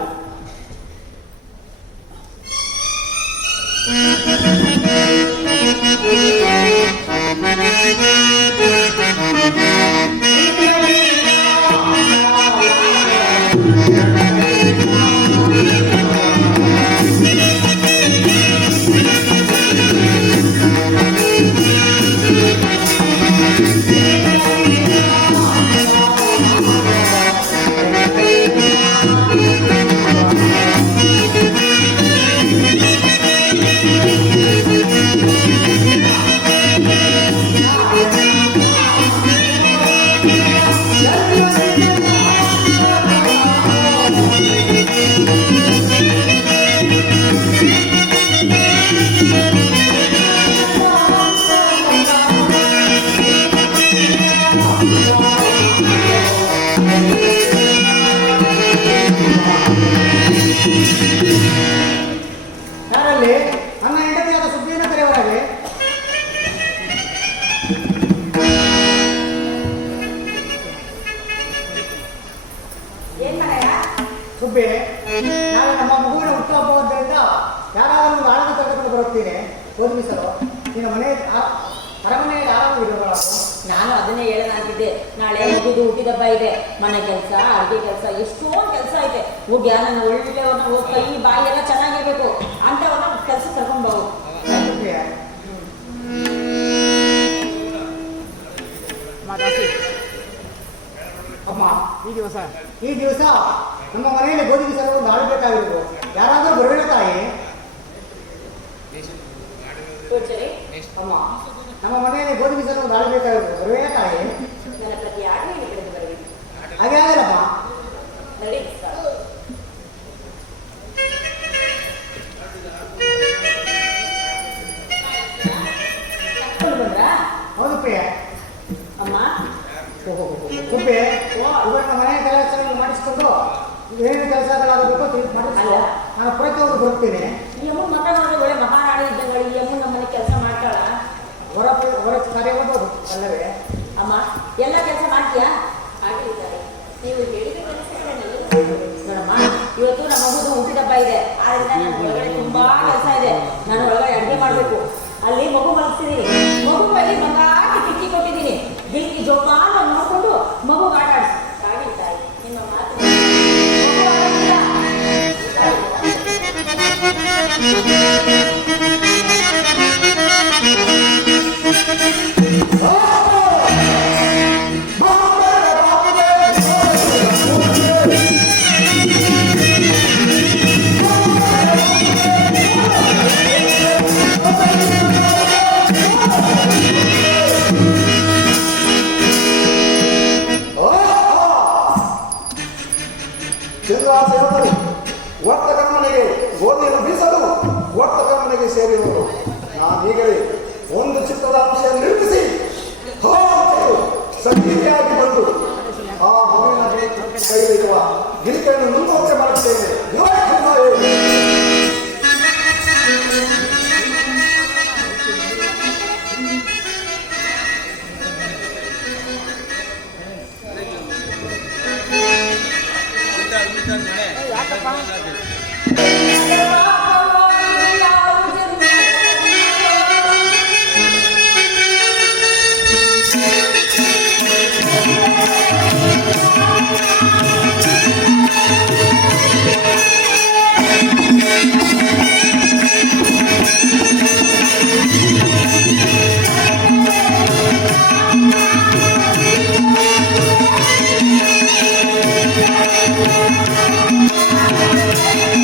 ಯಾರಲ್ಲಿ ನನ್ನ ಹೆಂಡತಿಯಾದ ಸುದ್ದಿಯನ್ನು ಕರೆಯವರಾಗೆ ಏನ್ ಮಾಡಯ್ಯ? ಸುಬ್ಬಿ, ನಾಳೆ ನಮ್ಮ ಮಗುವಿನ ಹುಟ್ಟುಹಬ್ಬವಾದ್ದರಿಂದ ಯಾರಾದರೂ ಒಂದು ಆಳನ ತೆಗೆದುಕೊಂಡು ಬರುತ್ತೇನೆ ಓದಿಸಲು. ನಿನ್ನ ಮನೆ ಅರಮನೆಯಲ್ಲಿ ಆರಾಮವಿರೋಣ. ನಾನು ಅದನ್ನೇ ಹೇಳೋಣ ಅಂತಿದ್ದೆ. ನಾಳೆ ಮಗುದು ಹುಟ್ಟಿದಬ್ಬ ಇದೆ, ಮನೆ ಕೆಲಸ, ಅಡುಗೆ ಕೆಲಸ, ಎಷ್ಟೊಂದು ಕೆಲಸ ಐತೆ. ಹೋಗಿ ನನ್ನ ಒಳ್ಳೆಯವನ್ನ ಕೈ ಬಾಯಿ ಎಲ್ಲ ಚೆನ್ನಾಗಿರ್ಬೇಕು ಅಂತವನ್ನ ಕೆಲಸ ಕರ್ಕೊಂಡು ಹೋಗು. ಅಮ್ಮ, ಈ ದಿವಸ ನಮ್ಮ ಮನೆಯಲ್ಲಿ ಗೋಧಿ ಬೀಸಲು ಒಂದು ಆಡಬೇಕಾಗಿರೋದು. ಯಾರಾದರೂ ಬರಬೇಡ ತಾಯಿ. ಅಮ್ಮ, ನಮ್ಮ ಮನೆಯಲ್ಲಿ ಗೋಧಿ ಬೀಸಲು ಒಂದು ಆಡಬೇಕಾಗಿರೋದು. ಬರಬೇಡ ತಾಯಿ. ನನ್ನ ಪ್ರತಿ ಆಜ್ಞೆ ಕಡೆದು ಬರಬೇಕು. ಹಾಗೆ ಆಗಲ್ಲಮ್ಮ. ನಡಿ. ಹೌದು ಪ್ರಿಯ. ಅಮ್ಮ, ಸುಬ್ಬಿ, ಇವತ್ತು ಮನೆ ಕೆಲಸಗಳನ್ನು ಮಾಡಿಸಿಕೊಂಡು ಏನೇನು ಕೆಲಸಗಳಾಗಬೇಕು ಮಾಡಿಸ್ಕೊ. ನಾನು ಪುರಕ್ಕೆ ಹೋಗಿ ಬರುತ್ತೇನೆ. ಈ ಅಮ್ಮ ಮತ ನೋಡಿದ್ರೆ ಒಳ್ಳೆ ಮಹಾರಾಣಿ ಇದ್ದಂಗೆ ಈ ಅಮ್ಮ ನಮ್ಮನೆ ಕೆಲಸ ಮಾಡ್ತಾಳ. ಹೊರ ಕಾರ್ಯ ಹೋಗ್ಬೋದು ಅಲ್ಲವೇ? ಅಮ್ಮ, ಎಲ್ಲ ಕೆಲಸ ಮಾಡ್ತೀಯಾ? ಆಗಿದ್ದಾರೆ. ನೀವು ಹೇಳಿದ ನೋಡಮ್ಮ, ಇವತ್ತು ನಮ್ಮ ಮಗುದು ಹುಟ್ಟಿದಬ್ಬ ಇದೆ. ಆದ್ರಿಂದ ನನ್ನ ಒಳಗಡೆ ತುಂಬಾ ಕೆಲಸ ಇದೆ. ನಾನು ಒಳಗಡೆ ಅಡುಗೆ ಮಾಡಬೇಕು. ಅಲ್ಲಿ ಮಗು ಮಲಗಿಸಿದೀನಿ. ಮಗು ಬಳಿ ಮಂಗಾಟಿ ಕಿಕ್ಕಿ ಕೊಟ್ಟಿದ್ದೀನಿ. ಗಿಲ್ಕಿ ಜೋಪಾನ ನೋಡ್ಕೊಂಡು ಮಗು ಆಟ ಆಡಿಸಿ ತಾಯಿ. ನಿಮ್ಮ ಮಾತು ಚಂದ್ರಾಸೇನರು ವರ್ತಕರ್ಮನೆಗೆ ಗೋಧಿಯನ್ನು ಬೀಸಲು ವರ್ತಕರ್ಮನೆಗೆ ಸೇರಿರುವರು. ನಾನೀಗಲೇ ಒಂದು ಚಿತ್ರದ ಅಂಶ ನಿರ್ಮಿಸಿ ಸಂಗೀತಿಯಾಗಿ ಬಂದು ಆ ಮಗುವಿನ ಕೈಲಿರುವ ಗಿರಿಕೆಯನ್ನು ನುಂಗುವಂತೆ ಮಾಡುತ್ತೇನೆ. Thank you.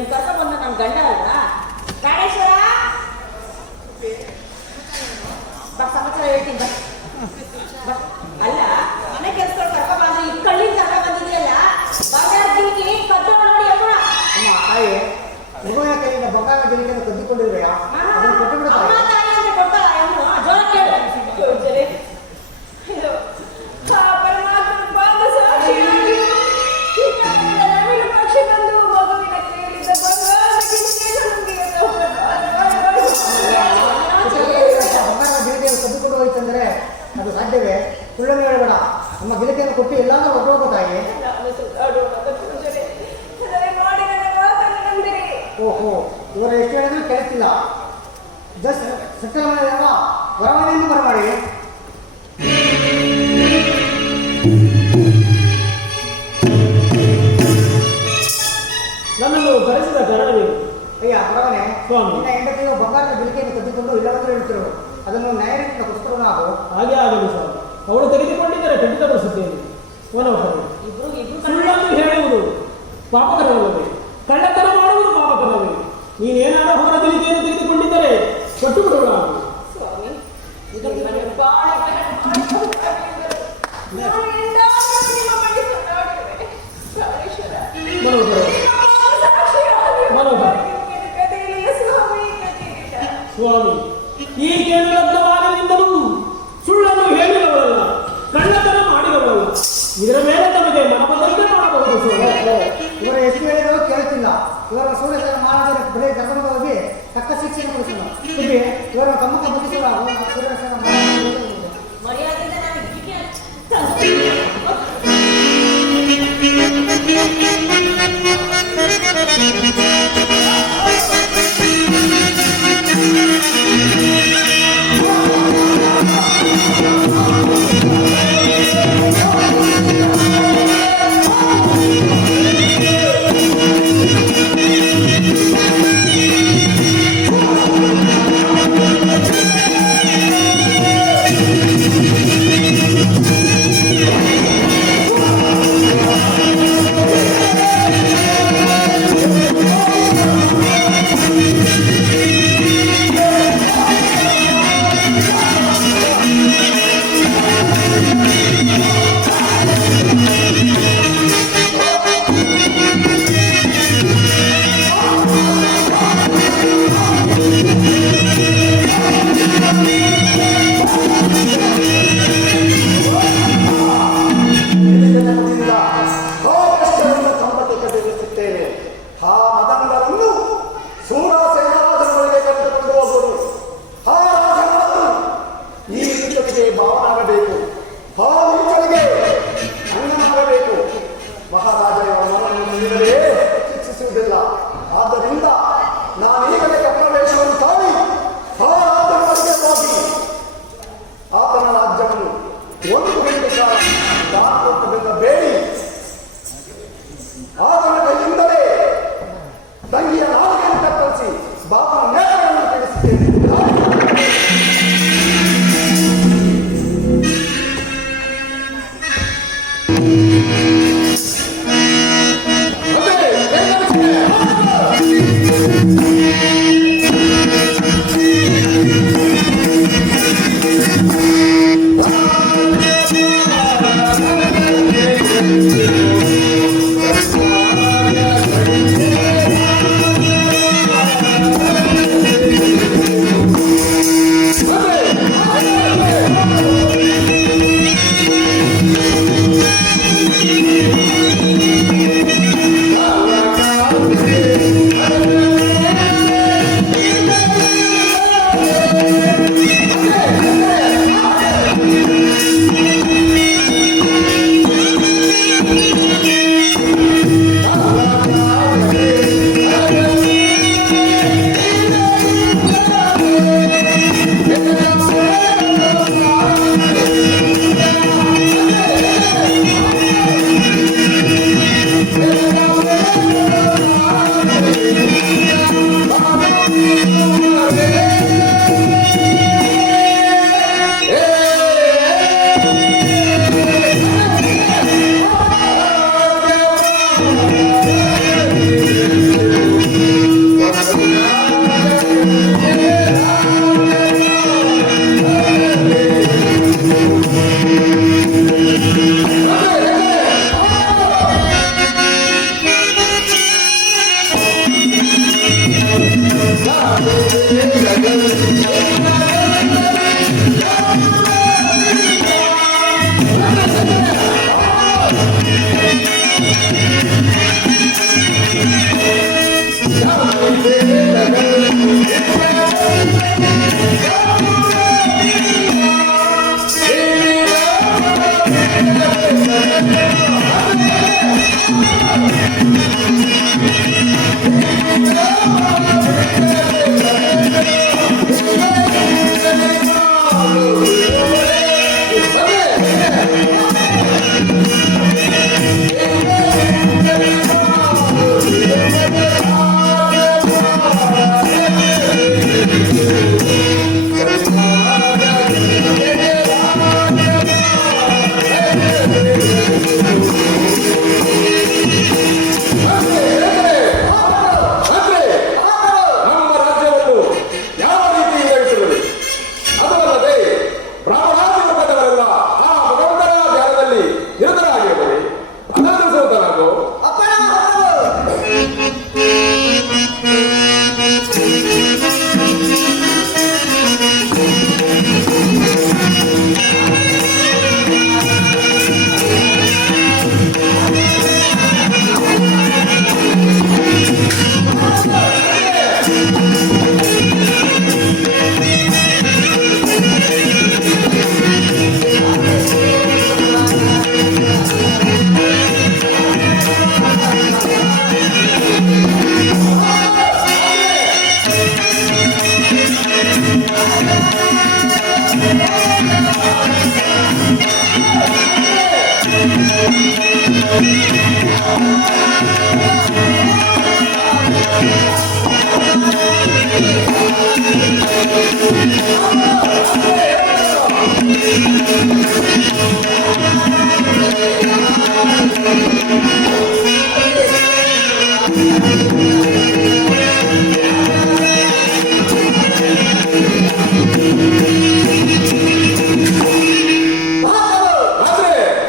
ನೀನು ಕರ್ಕೊಂಡು ಬಂದ ನನ್ನ ಗಂಡ ಅಲ್ವಾ ಪ್ರಾಣೇಶ್ವರ ಬಾ ಸಮಾಚಾರ ಹೇಳ್ತೀನಿ ಬಾ ಅಲ್ಲ ಮನೆ ಕೆಲ್ಸಗಳು ಕರ್ಕೊಂಡ್ ಬಂದ್ರೆ ಈ ಕಳ್ಳಿನ ಕರ್ಕೊಂಡ್ ಬಂದಿದೆಯಲ್ಲ ಬಂಗಾರ ಗಿಣಿಗೆ ಕದ್ದು ನೋಡಿ ಅಮ್ಮ ಅಮ್ಮ ತಾಯಿ ಮಗುವಿನ ಕೈಯಿಂದ ಬಂಗಾರ ಗಿರಿಕೆಯನ್ನು ಕದ್ದುಕೊಂಡಿರುವೆಯಾ ಅದನ್ನು ಕೊಟ್ಟು ಬಿಡು ಅಮ್ಮ ತಾಯಿ. ತಾಯಿ ಅಂದ್ರೆ ಕೊಡ್ತಾಳ ಅಮ್ಮ ಜೋರ ಕೇಳು ಇದು ಪರಮಾತ್ಮ ಪಾದ ಸಾಕ್ಷಿಯಾಗಿ ಈ ಕಣ್ಣಿನ ನವಿಲು ಪಕ್ಷಿ ಬಂದು ಮಗುವಿನ ಕೈಯಲ್ಲಿದ್ದ ಬಂಗಾರ ಗಿಣಿಗೆ ಬಂಗಾರದ ಗಿರಿಕೆಯನ್ನು ಕದ್ದುಕೊಂಡು ಹೋಯ್ತಂದ್ರೆ ಅದು ಸಾಧ್ಯವೇ? ಸುಳ್ಳನ್ನು ಹೇಳಬೇಡ. ನಮ್ಮ ಗಿರಿಕೆಯನ್ನು ಕೊಟ್ಟು ಎಲ್ಲಾದ್ರೂ ಹೊರಟೋಗೋ ತಾಯಿ. ಓಹೋ, ಇವರು ಎಷ್ಟು ಹೇಳಿದ್ರು ಕೇಳ್ತಿಲ್ಲ. ಜಸ್ಟ್ ಸತ್ಯನಾರಾಯಣ ಹೊರಮನೆಯಿಂದ ಬರಮಾಡಿ. ನನ್ನನ್ನು ಕರೆಸಿದ ಕಾರಣವೇನು? ಅಯ್ಯ ಹೊರಮನೆ, ಸ್ವಾಮಿ. ನಿನ್ನ ಹೆಂಡತಿಯು ಬಂಗಾರದ ಗಿರಿಕೆಯನ್ನು ಕದ್ದುಕೊಂಡು ಇಲ್ಲವೆಂದು ಹೇಳ್ತಿರು. ಅದನ್ನು ನ್ಯಾಯದಿಂದ ಪುಸ್ತಕ ನಾವು ಹಾಗೆ ಆಗಲಿ ಸರ್. ಅವಳು ತೆಗೆದುಕೊಂಡಿದ್ದರೆ ಖಂಡಿತಪಡಿಸುತ್ತೇನೆ. ಸುಳ್ಳನ್ನು ಹೇಳುವುದು ಪಾಪಕರವಲ್ಲವೇ? ಕಳ್ಳತನ ಮಾಡುವುದು ಪಾಪಕರವೇ? ನೀನೇನಾದ ಹೊರದಿಲಿಕೆಯನ್ನು ತೆಗೆದುಕೊಂಡಿದ್ದರೆ ಕೊಟ್ಟು ಬಿಡೋಣ. ಸ್ವಾಮಿ, ಈ ಕೇಂದ್ರವಾದದಿಂದಲೂ ಸುಳ್ಳನ್ನು ಹೇಳಿದವರಲ್ಲ, ಕಳ್ಳತನ ಮಾಡಿದವರಲ್ಲ. ಇದರ ಮೇಲೆ ನಮಗೆ ನಾಮದಂತೆ ಮಾಡಬಹುದು. ಇವರು ಎಷ್ಟು ಹೇಳಿದರೂ ಕೇಳುತ್ತಿಲ್ಲ. ಇವರ ಸೂರ್ಯತನ ಮಾಡಿದರೆ ಬರೀ ಗರ್ಭದ ಹೋಗಿ ತಕ್ಕ ಶಿಕ್ಷೆ ಕೊಡಿಸಲ್ಲ. ಇವರ ತಮ್ಮ ಮುಗಿಸಲಾಗ ಸೂರ್ಯತನ ಮರ್ಯಾದೆಯಿಂದ ನಾನು ಆದ್ದರಿಂದ ನಾನೀಗಲೇ ಪ್ರವೇಶವನ್ನು ತಾಳಿ ಆತನವರೆಗೆ ಹೋಗಿ ಆತನ ರಾಜ್ಯವನ್ನು ಒಂದು ಗಂಟೆ ಕಾಲ ಬೇಡಿ ಆತನ ಕೈಯಿಂದಲೇ ತಂಗಿಯ ನಾಲಿಗೆಯನ್ನು ಕತ್ತರಿಸಿ ಬಾಬನ ನೇರವನ್ನು ತಿಳಿಸುತ್ತೇನೆ.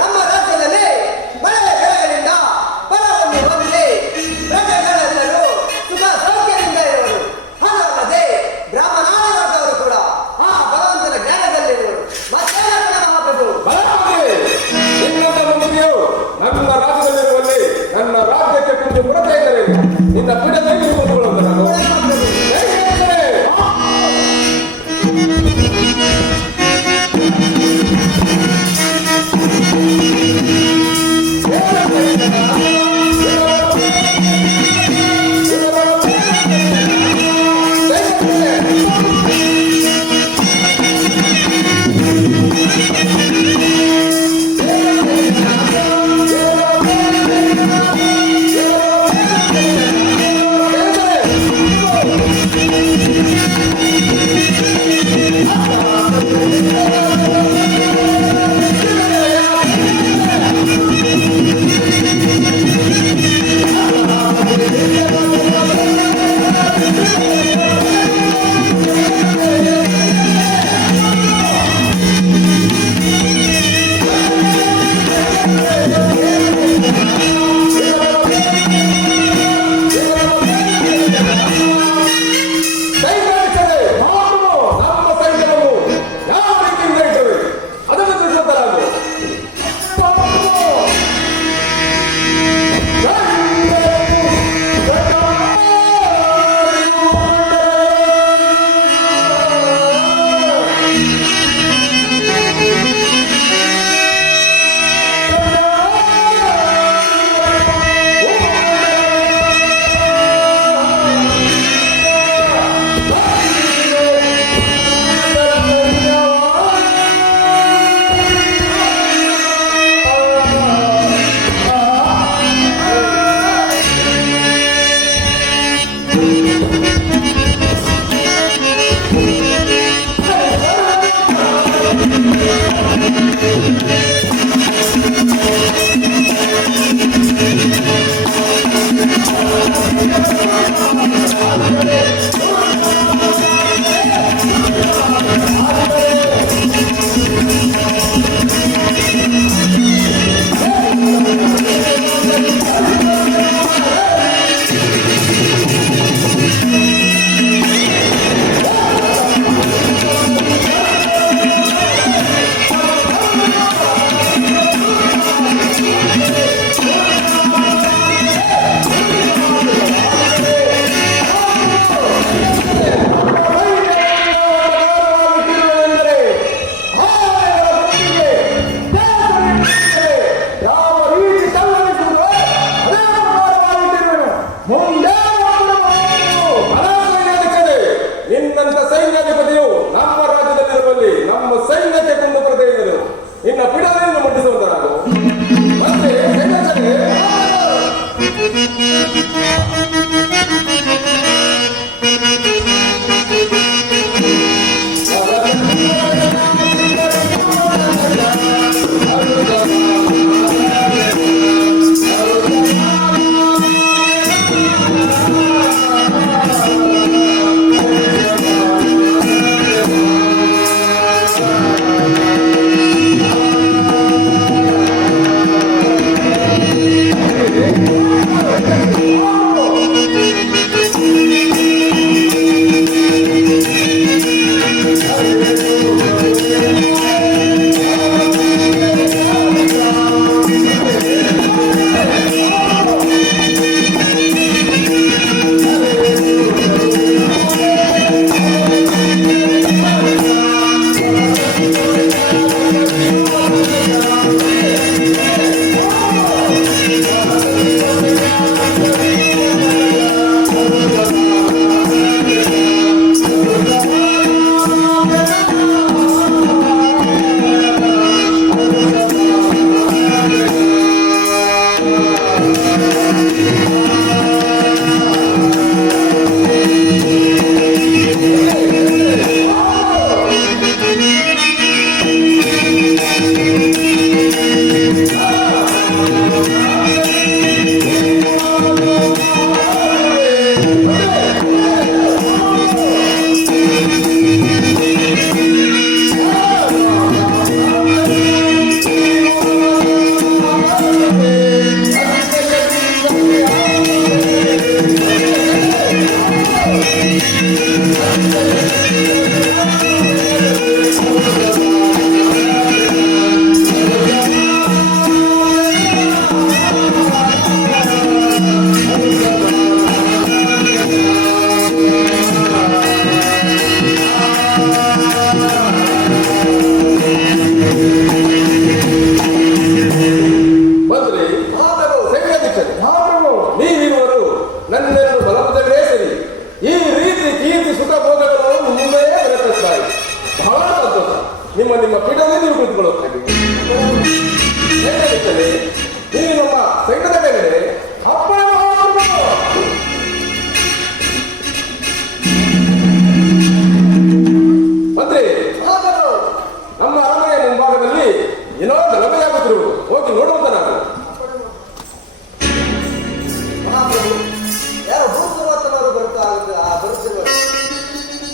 ನಮ್ಮ ರಾಜ್ಯದಲ್ಲಿ ಮಳೆ ಬೆಳೆಗಳಿಂದ ಫಲವನ್ನು ಹೊಂದಿ ಪ್ರಜೆಗಳೆಲ್ಲರೂ ಸುಖ ಸೌಖ್ಯದಿಂದ ಇರುವರು. ಅದಲ್ಲದೆ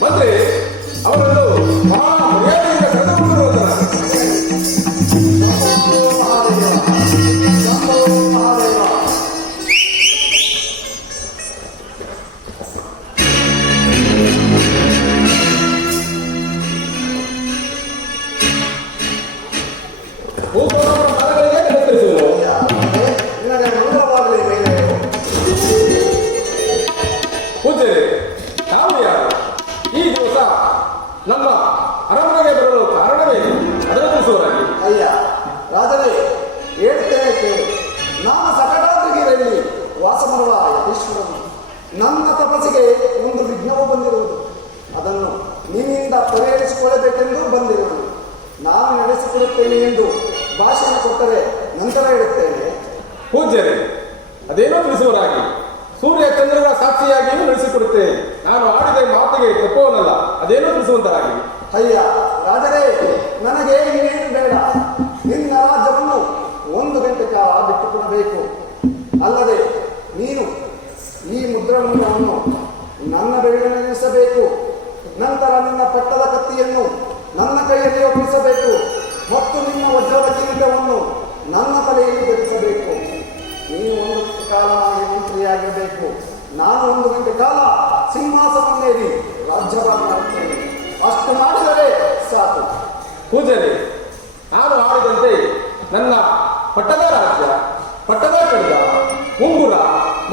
ಮತ್ತೆ ಅವರನ್ನು ಬಹಳ ಮರ್ಯಾದೆಯಿಂದ ಕರೆದುಕೊಂಡು ಹೋಗುತ್ತಾರೆ. ಭೂಪೋಷಣದ ಮರಗಳಿಗೆ ಕತ್ತರಿಸುವುದು. ನಿನಗೆ ಮಂಗಳವಾಗಲಿ ಮೇಲೆ ಪೂಜ್ಯರೇ, ತಾವು ಯಾರು? ಈ ದಿವಸ ನಮ್ಮ ಅರಮನೆಗೆ ಬರಲು ಕಾರಣವೇನು? ಅದನ್ನು ತಿಳಿಸುವರಾಗಿ. ಅಯ್ಯ ರಾಜನೇ, ಹೇಳ್ತೇನೆ ಕೇಳು. ನಾನು ಸಕಟಾದ್ರಿಗಿರಲ್ಲಿ ವಾಸ ಮಾಡುವ ಯತೀಶ್ವರನು. ನನ್ನ ತಪಸ್ಸಿಗೆ ಒಂದು ವಿಘ್ನವು ಬಂದಿರುವುದು. ಅದನ್ನು ನಿನ್ನಿಂದ ಪರಿಹರಿಸಿಕೊಳ್ಳಬೇಕೆಂದು ಬಂದಿರುವುದು. ನಾನು ನಡೆಸಿಕೊಡುತ್ತೇನೆ ಎಂದು ಭಾಷಣ ಕೊಟ್ಟರೆ ನಂತರ ಇಡುತ್ತೇನೆ. ಪೂಜ್ಯರೇ, ಅದೇನೋ ತಿಳಿಸುವರಾಗಿ. ಸೂರ್ಯ ಚಂದ್ರರ ಸಾಕ್ಷಿಯಾಗಿಯೂ ನಡೆಸಿಕೊಡುತ್ತೇನೆ. ನಾನು ಆಡಿದ ಮಾತಿಗೆ ತಪ್ಪವನಲ್ಲ. ಅದೇನೋ ತಿಳಿಸುವಂತರಾಗಿ. ಅಯ್ಯ ರಾಜರೇ, ನನಗೆ ಇನ್ನೇನು ಬೇಡ. ನಿನ್ನ ರಾಜ್ಯವನ್ನು 1 ಗಂಟೆ ಕಾಲ ಬಿಟ್ಟುಕೊಡಬೇಕು. ಅಲ್ಲದೆ ನೀನು ಈ ಮುದ್ರಣವನ್ನು ನನ್ನ ಬೆರಳಿನಲ್ಲಿ ನಿಲ್ಲಿಸಬೇಕು. ನಂತರ ನಿನ್ನ ಪಟ್ಟದ ಕತ್ತಿಯನ್ನು ನನ್ನ ಕೈಯಲ್ಲಿ ಒಪ್ಪಿಸಬೇಕು ಮತ್ತು ನಿನ್ನ ವಜ್ರದ ಕಿರೀಟವನ್ನು ನನ್ನ ತಲೆಯಲ್ಲಿ ಧರಿಸಬೇಕು. ನೀನು 1 ಕಾಲ ನನಗೆ ಮಂತ್ರಿಯಾಗಿರಬೇಕು. ನಾನು 1 ಗಂಟೆ ಕಾಲ ಸಿಂಹಾಸನವೇರಿ ರಾಜ್ಯಭಾರ ಮಾಡುತ್ತೇನೆ. ಅಷ್ಟು ಮಾಡಿದರೆ ಸಾಕು. ಪೂಜ್ಯರೇ, ನಾನು ಆಡಿದಂತೆ ನನ್ನ ಪಟ್ಟದ ರಾಜ್ಯ, ಪಟ್ಟದ ಖಡ್ಗ, ಉಂಗುರ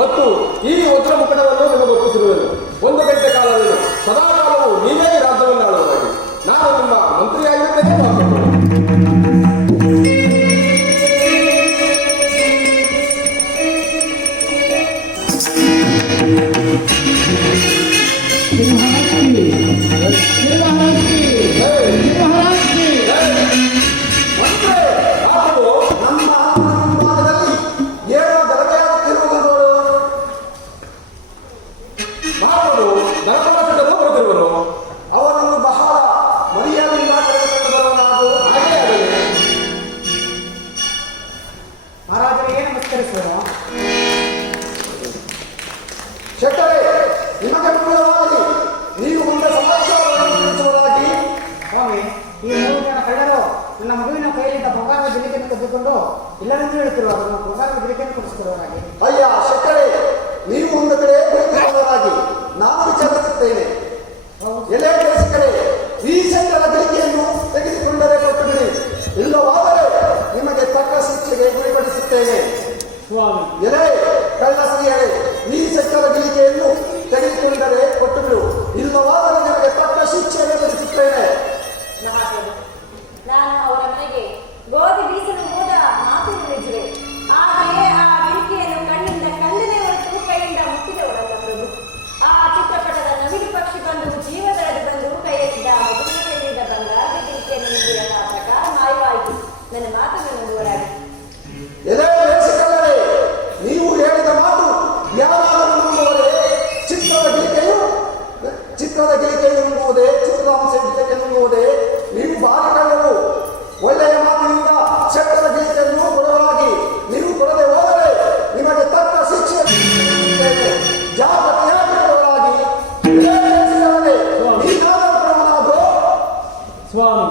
ಮತ್ತು ಈ ವಜ್ರ ಮುಕಟವನ್ನು ನಿಮಗೆ ಒಪ್ಪಿಸಿರುವೆನು. 1 ಗಂಟೆ ಕಾಲವೇನು ಸದಾಕಾಲವು ನೀವೇ ರಾಜ್ಯವನ್ನು ಆಳುವುದಾಗಿ. ನಾನು ನಿಮ್ಮ ಮಂತ್ರಿಯಾಗಿರುತ್ತೇನೆ. ನಮ್ಮ ಮುಂಭಾಗದಲ್ಲಿ ಏನೋ ಗಲಭೆಯಾಗುತ್ತಿರುವುದು ನೋಡು. ಮಾಡುವುದು ಧರ್ಮರಾಜನನ್ನು ಬರೆದಿರುವನು. ಅವನನ್ನು ಬಹಳ ಮರ್ಯಾದೆಯಿಂದ ಕರೆದುಕೊಂಡು ಬರುವನಾಗು. ಹಾಗೆ ಆಗಲಿ. ಮಹಾರಾಜರು ಏನು ನಮಸ್ಕರಿಸುವರು? ಶೆಟ್ಟರೇ, ನಿಮಗೆ ಮಂಗಳವಾಗಲಿ. ನೀವು ಮುಂದೆ ಸಮಾಚಾರವನ್ನು ತಿಳಿಸುವುದಾಗಿ. ಸ್ವಾಮಿ, ಈ 3 ಜನ ಕಳ್ಳರು ನನ್ನ ಮಗುವಿನ ಕೈಯಲ್ಲಿದ್ದ ಬಂಗಾರದ ಗಿಲಿಕೆಯನ್ನು ತೆಗೆದುಕೊಂಡು ಇಲ್ಲವೆಂದು ಹೇಳುತ್ತಿರುವರು. ಬಂಗಾರದ ಗಿಲಿಕೆಯನ್ನು ಕೊಡಿಸಿಕೊಡುವರಾಗಿ. ಅಯ್ಯ ಶೆಟ್ಟರೇ, ನೀವು ಒಂದು ಕಡೆ ಕುಳಿತುಕೊಳ್ಳುವುದಾಗಿ ನಾನು ವಿಚಾರಿಸುತ್ತೇನೆ. ಎಲೆ ಕಡೆ ಈ ಶೆಟ್ಟರ ಗಳಿಕೆಯನ್ನು ತೆಗೆದುಕೊಂಡರೆ ಕೊಟ್ಟು ಬಿಡಿ. ಇಲ್ಲವಾದರೆ ನಿಮಗೆ ತಕ್ಕ ಶಿಕ್ಷೆಗೆ ಗುರಿಪಡಿಸುತ್ತೇನೆ. ಸ್ವಾಮಿ, ಎಲೆ ಕಳ್ಳಸಿಯರೇ, ಈ ಶೆಟ್ಟರ ಗಳಿಕೆಯನ್ನು ತೆಗೆದುಕೊಂಡರೆ ಕೊಟ್ಟು ಬಿಡು. ಇಲ್ಲವಾದರೆ ನಿಮಗೆ ತಕ್ಕ ಶಿಕ್ಷೆಯನ್ನು ವಿಧಿಸುತ್ತೇನೆ. ನಾನು ಅವರ ಮನೆಗೆ ಗೋಧಿ ಬೀಸಲು ಹೋದ ಮಾತು ನಿಜವೇ. ಆದರೆ ಆ ಗಿರಿಕೆಯನ್ನು ಕಣ್ಣಿಂದ ಕಂಡನೇ ಹೊರತು ಕೈಯಿಂದ ಮುಟ್ಟಿದವರಲ್ಲ ಪ್ರಭು. ಆ ಚಿತ್ರಪಟದ ನವಿಲು ಪಕ್ಷಿ ಬಂದು ಜೀವದಳೆದು ಬಂದು ಕೈಯಲ್ಲಿದ್ದ ಮಗುವಿನ ಕೈಯಿಂದ ಬಂಗಾರದ ಗಿರಿಕೆಯನ್ನು ನೀಡಿದ ಪ್ರಕಾರ ಮಾಯವಾಯಿತು. ನನ್ನ ಮಾತನ್ನು ನೋಡುವರಾಗಿ. ಎಲೆ ದೇಶಕಲ್ಲರೇ, ನೀವು ಹೇಳಿದ ಮಾತು ಯಾರಾದರೂ ನಂಬುವುದೇ? ಚಿತ್ರದ ಗಿಳಿಕೆಯು ಎಂಬುವುದೇ, ಚಿತ್ರಾಂಶ ಗಿಳಿಕೆಯೆನ್ನುವುದೇ? ನೀವು ಬಾರಿ ಕಳ್ಳರು. ಒಳ್ಳೆಯ ಮಾತಿನಿಂದ ಶೆಟ್ಟರ ಗಿಳಿಕೆಯನ್ನು ಕೊಡುವಾಗಿ ನೀವು ಕೊಡದೆ ಹೋದರೆ ನಿಮಗೆ ತಕ್ಕ ಶಿಕ್ಷೆ ಜಾಗೃತಿಯಾಗಿ ಕೊಡುವಾಗಿ. ಸ್ವಾಮಿ,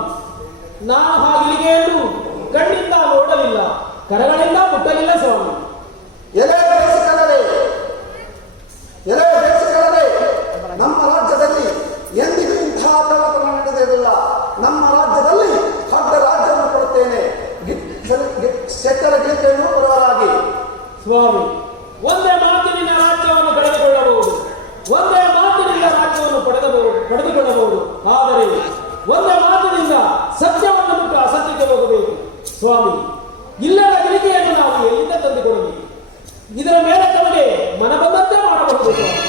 ನಾನು ಆ ಗಿಳಿಗೆಯನ್ನು ಕಣ್ಣಿಂದ ನೋಡಲಿಲ್ಲ, ಕರಗಳಿಂದ ಮುಟ್ಟಲಿಲ್ಲ ಸ್ವಾಮಿ. ಎಲೆ ದೇಶಗಳೇ, ನಮ್ಮ ರಾಜ್ಯದಲ್ಲಿ ಎಂದಿಗೂ ಇಂತಹ ಕಳ್ಳತನ ನಡೆದಿರಲಿಲ್ಲ. ನಮ್ಮ ರಾಜ್ಯದಲ್ಲಿ ಅಡ್ಡ ರಾಜ್ಯವನ್ನು ಕೊಡುತ್ತೇನೆ. ಶೆಟ್ಟರ ಗಿಳಿಕೆಯನ್ನು ಕೊಡುವರಾಗಿ. ಸ್ವಾಮಿ, ಒಂದೇ ಮಾತಿನಿಂದ ರಾಜ್ಯವನ್ನು ಕಳೆದುಕೊಳ್ಳಬಹುದು, ಒಂದೇ ಮಾತಿನಿಂದ ರಾಜ್ಯವನ್ನು ಪಡೆದುಕೊಳ್ಳಬಹುದು. ಆದರೆ ಒಂದೇ ಮಾತಿನಿಂದ ಸತ್ಯವನ್ನು ಬಿಟ್ಟು ಅಸತ್ಯಕ್ಕೆ ಹೋಗಬೇಕು. ಸ್ವಾಮಿ, ಇಲ್ಲದ ಗಳಿಕೆಯನ್ನು ನಾವು ಎಲ್ಲಿಂದ ತಂದುಕೊಳ್ಳಿ? ಇದರ ಮೇಲೆ ತಮಗೆ ಮನ ಬಂದಂತೆ ಮಾಡಬಹುದು ಸ್ವಾಮಿ.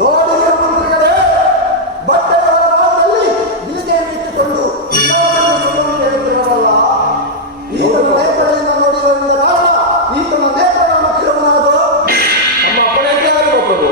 ನೋಡಿ ಮಂತ್ರಿಗಳೇ, ಬಟ್ಟೆಯ ಭಾಗದಲ್ಲಿ ಗಿಳಿಕೆಯನ್ನು ಇಟ್ಟುಕೊಂಡು ಹೇಳುತ್ತಿರಲ್ಲ. ಈತನ ನೇತ್ರಗಳಿಂದ ನೋಡಿದರಿಂದ ಕಾರಣ ಈತನ ನೇತ್ರಗಳನ್ನು ಕಿರುವನಾದ ನಮ್ಮ ಅಪ್ಪಣೆಯಂತೆ ಆಗಬೇಕು ಪ್ರಭು.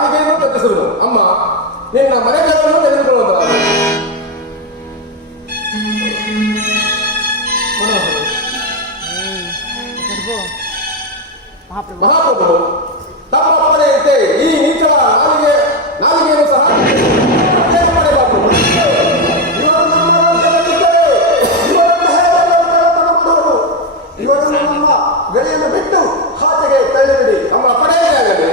ನಾಲಿಗೆಯನ್ನು ಕಚ್ಚಿಸುವುದು. ಅಮ್ಮ, ನಿನ್ನ ಮನೆಗಳನ್ನು ತೆಗೆದುಕೊಳ್ಳುವುದಾದ ಮಹಾಪ್ರಭು ತಮ್ಮ ಅಪ್ಪನೆಯಂತೆ ಈ ನೀಚಳ ನಾಲಿಗೆಯನ್ನು ಸಹ ಏನು ಮಾಡಬೇಕು? ಇವರು ನಮ್ಮ ಗಡಿಯನ್ನು ಬಿಟ್ಟು ಹಾತೆಗೆ ತಳ್ಳಿಬಿಡಿ. ನಮ್ಮ ಅಪ್ಪನೇ ಆಗಲಿ.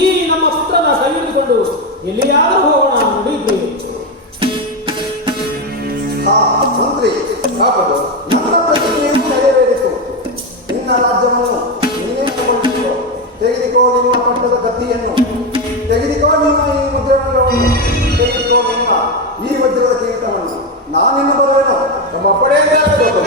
ಈ ನಮ್ಮ ಪುತ್ರನ ಕೈ ಹಿಡಿದುಕೊಂಡು ಎಲ್ಲಿಯಾದರೂ ಹೋಗೋಣ ನುಡಿದ್ದೇವೆ. ಮಂತ್ರಿ, ನನ್ನ ಪ್ರತಿಜ್ಞೆಯು ನೆರವೇರಿತು. ನಿನ್ನ ರಾಜ್ಯವನ್ನು ನೀನೇ ತಗೊಂಡಿಕೋ. ತೆಗೆದುಕೋ ನಿನ್ನ ಪಟ್ಟದ ಕತ್ತಿಯನ್ನು, ತೆಗೆದುಕೋ ನಿನ್ನ ಈ ಮುದ್ರಣಗಳನ್ನು, ತೆಗೆದುಕೋ ನಿನ್ನ ಈ ವಜ್ರದ ಕಿರೀಟವನ್ನು. ನಾನಿನ್ನ ಬರುವೆನು. ನಮ್ಮ ಅಪ್ಪನೇ ಆಗಬೇಕು.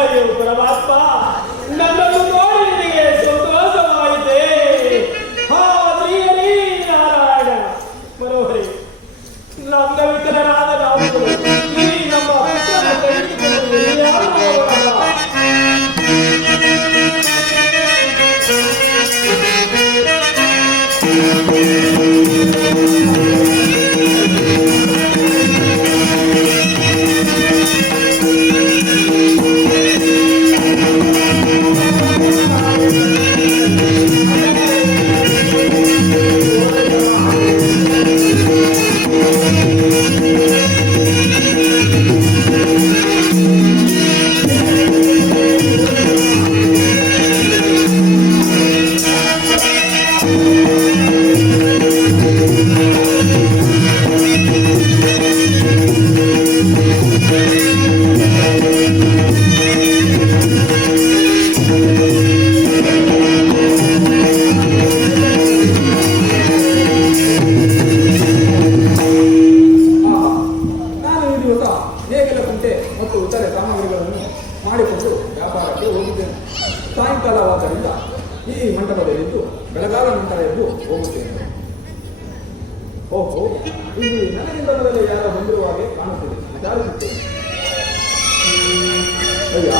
ಅಯ್ಯೋ ಪರಮಾತ್ಮ, ನನ್ನನ್ನು ನೋಡಿ ನಿನಗೆ ಸಂತೋಷವಾಯಿತೆ. ಹಾ ಶ್ರೀಹರಿ ನಾರಾಯಣ ಮನೋಹರಿ, ನಂದವಿಕಲರಾದ ನಾವು ಈ ನಮ್ಮ ಪುತ್ರನ ಕೈಹಿಡಿದುಕೊಂಡು ಎಲ್ಲಿಯಾದರೂ ಹೋಗೋಣ. ಮಾಡಿಕೊಂಡು ವ್ಯಾಪಾರಕ್ಕೆ ಹೋಗಿದ್ದೇನೆ. ಸಾಯಂಕಾಲವಾದ್ದರಿಂದ ಈ ಮಂಟಪದಲ್ಲಿದ್ದು ಬೆಳಗಾದ ನಂತರ ಎದ್ದು ಹೋಗುತ್ತೇನೆ. ಓಹೋ, ಇಲ್ಲಿ ನನಗಿಂತ ಮೊದಲೇ ಯಾರೋ ಬಂದಿರುವ ಹಾಗೆ ಕಾಣುತ್ತಿದೆ. ವಿಚಾರಿಸುತ್ತೇನೆ. ಅಯ್ಯ,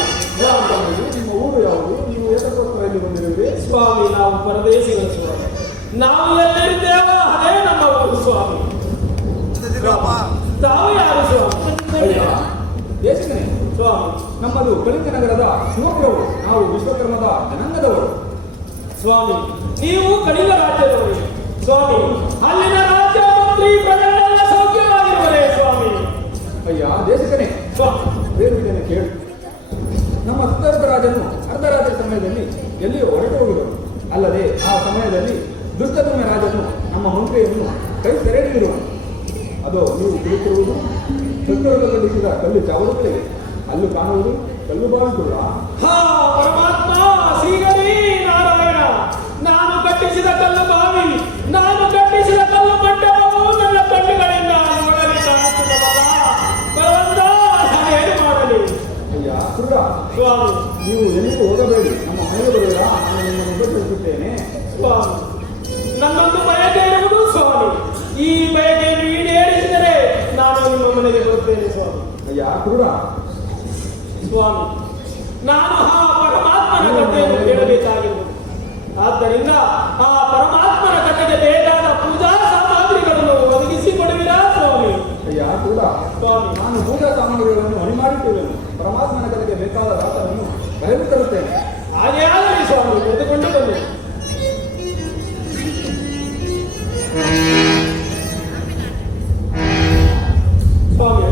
ನಿಮ್ಮ ಊರು ಯಾವುದು? ನೀವು ಏತಕ್ಕೋಸ್ಕರ ಇಲ್ಲಿ ಬಂದಿರುವಿರಿ? ಸ್ವಾಮಿ, ನಾವು ಪರದೇಶಿಗಳು ಸ್ವಾಮಿ. ನಾವು ಎಲ್ಲಿದ್ದೇವೋ ಅದೇ ನಮ್ಮ ಊರು ಸ್ವಾಮಿ. ತಾವು ಯಾರು ಸ್ವಾಮಿ? ಅಯ್ಯ, ದೇಶಕನೇ ಸ್ವಾಮಿ, ನಮ್ಮದು ಕಳಿಂಗ ನಗರದ ಶಿವಪುರವರು. ನಾವು ವಿಶ್ವಕರ್ಮದ ಜನಾಂಗದವರು. ಸ್ವಾಮಿ, ನೀವು ಕಳಿಂಗ ರಾಜ್ಯದವರು. ಸ್ವಾಮಿ, ಅಲ್ಲಿನ ರಾಜ್ಯ ಮಂತ್ರಿ ಪ್ರಜೆಗಳೆಲ್ಲ ಸೌಖ್ಯವಾಗಿರುವರೇ ಸ್ವಾಮಿ? ಅಯ್ಯ ದೇಶಕನೇ, ಸ್ವಾಮಿ, ಬೇರುತ್ತೇನೆ ಕೇಳು. ನಮ್ಮ ಸುದರ್ಭ ರಾಜನು ಅರ್ಧರಾತ್ರಿ ಸಮಯದಲ್ಲಿ ಎಲ್ಲಿಯೋ ಹೊರಟು ಹೋಗಿದರು. ಅಲ್ಲದೆ ಆ ಸಮಯದಲ್ಲಿ ದುಷ್ಟತಮ ರಾಜನು ನಮ್ಮ ಮಂತ್ರಿಯನ್ನು ಕೈ ಸೆರೆಹಿಡಿದಿರುವನು. ಅದು ನೀವು ಕುಳಿತಿರುವುದು ಶತ್ರುಗಳು ಖಂಡಿಸಿದ ಕಲ್ಲು ಚಾವಡುಗಳಿವೆ. ಅಲ್ಲೂ ಕಾಣುವುದು ಕಲ್ಲು ಬಾವಿಸುವ. ಹಾ ಪರಮಾತ್ಮ ಶ್ರೀಹರಿ ನಾರಾಯಣ ಕಟ್ಟಿಸಿದ ಕಲ್ಲು ಬಾವಿ, ನಾನು ಕಟ್ಟಿಸಿದ ಕಲ್ಲು ಮಂಟಪವು ನನ್ನ ಕಣ್ಣುಗಳಿಂದ ನೋಡಲಿ ಕಾಣುತ್ತಿದ್ದವಲ್ಲ. ಭಗವಂತ, ನಾನೇನು ಮಾಡಲಿ? ಅಯ್ಯ ಕುರುಡ, ಸ್ವಾಮಿ, ನೀವು ಎಲ್ಲಿಗೂ ಹೋಗಬೇಡಿ, ನಮ್ಮ ಮನೆಗೆ ಬರುವಿರಾ? ನಾನು ನಿಮ್ಮನ್ನು ಉಪಚರಿಸುತ್ತೇನೆ. ಸ್ವಾಮಿ, ನನ್ನೊಂದು ಬಯಕೆ ಇರುವುದು ಸ್ವಾಮಿ. ಈ ಬಯಕೆಯನ್ನು ಈಡೇರಿಸಿದರೆ ನಾನು ನಿಮ್ಮ ಮನೆಗೆ ಬರುತ್ತೇನೆ ಸ್ವಾಮಿ. ಅಯ್ಯ ಕುರುಡ, ಸ್ವಾಮಿ, ನಾನು ಆ ಪರಮಾತ್ಮನ ಕಥೆಯನ್ನು ಕೇಳಬೇಕಾಗಿರುವುದು. ಆದ್ದರಿಂದ ಆ ಪರಮಾತ್ಮನ ಕಥೆಗೆ ಬೇಕಾದ ಪೂಜಾ ಸಾಮಗ್ರಿಗಳನ್ನು ಒದಗಿಸಿಕೊಡುವಿರಾ ಸ್ವಾಮಿ? ಅಯ್ಯ ಕುರುಡ, ಸ್ವಾಮಿ, ನಾನು ಪೂಜಾ ಸಾಮಗ್ರಿಗಳನ್ನು ಮನೆ ಮಾಡಿಟ್ಟಿರುವೆನು. ಪರಮಾತ್ಮನ ಕಡೆಗೆ ಬೇಕಾದ ರಾತನನ್ನು ಬರೆದು ತರುತ್ತೇನೆ. ಹಾಗೆ ಆಗಲಿ ಸ್ವಾಮಿ, ತೆಗೆದುಕೊಂಡು ಬನ್ನಿ. ಸ್ವಾಮಿ,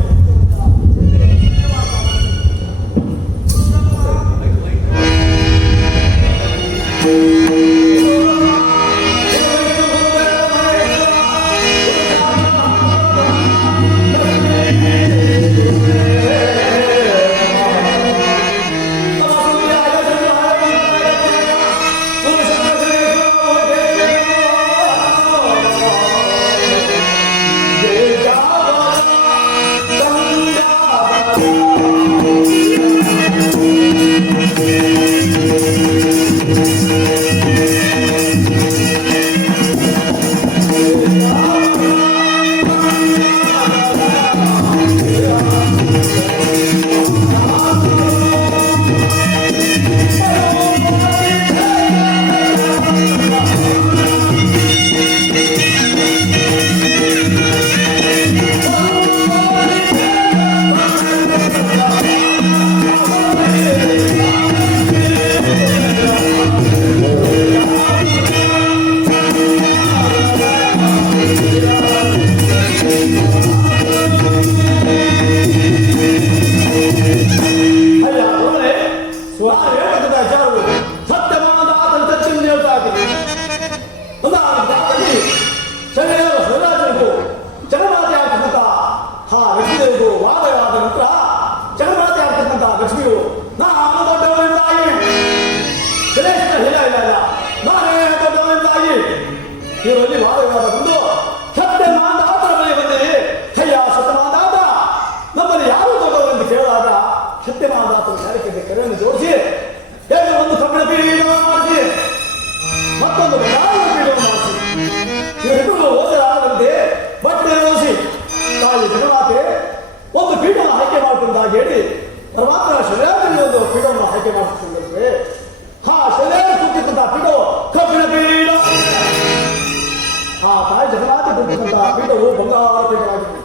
ಇವರಲ್ಲಿ ವಾದವಿವಾದ ಬಂದು ಸತ್ಯಮಾದ ಆತನ ಬಳಿ ಬಂದಿರಿ. ಅಯ್ಯ ಸತ್ಯಮಾದಾತ, ನಮ್ಮಲ್ಲಿ ಯಾರು ದೊಡ್ಡವರೆಂದು ಕೇಳಿದಾಗ ಸತ್ಯಮಾದ ಆತನ ಕಾರ್ಯಕ್ಕೆ ಕರೆಯನ್ನು ಜೋಡಿಸಿ ಹೇಗೆ ಒಂದು ಕಬ್ಬಿಣ ಪೀಠವನ್ನು ಮಾಡಿಸಿ, ಮತ್ತೊಂದು ಬಂಗಾರದ ಪೀಠವನ್ನು ಮಾಡಿಸಿ, ಇವರಿಬ್ಬರು ಓದಲಾರದಂತೆ ಬಟ್ಟೆ ಓಸಿ ತಾಯಿ ಜಗನ್ಮಾತೆ ಒಂದು ಪೀಠವನ್ನು ಆಯ್ಕೆ ಮಾಡಿಕೊಂಡಾಗ ಹೇಳಿ ಪರಮಾತ್ಮ ಶರೀರದಲ್ಲಿ ಒಂದು ಪೀಠವನ್ನು ಆಯ್ಕೆ ಮಾಡಿಕೊಂಡಂತೆ ಆ ಶರೀರ ಕೂತಿದ್ದಂತಹ ಪೀಠವು ಕಬ್ಬಿಣ ಪೀಠ. ಆ ತಾಯಿ ಜಗನ್ನಾಥ ಕೂತಿದ್ದಂತಹ ಪೀಠವು ಬಂಗಾರ ಪೀಠವಾಗಿತ್ತು.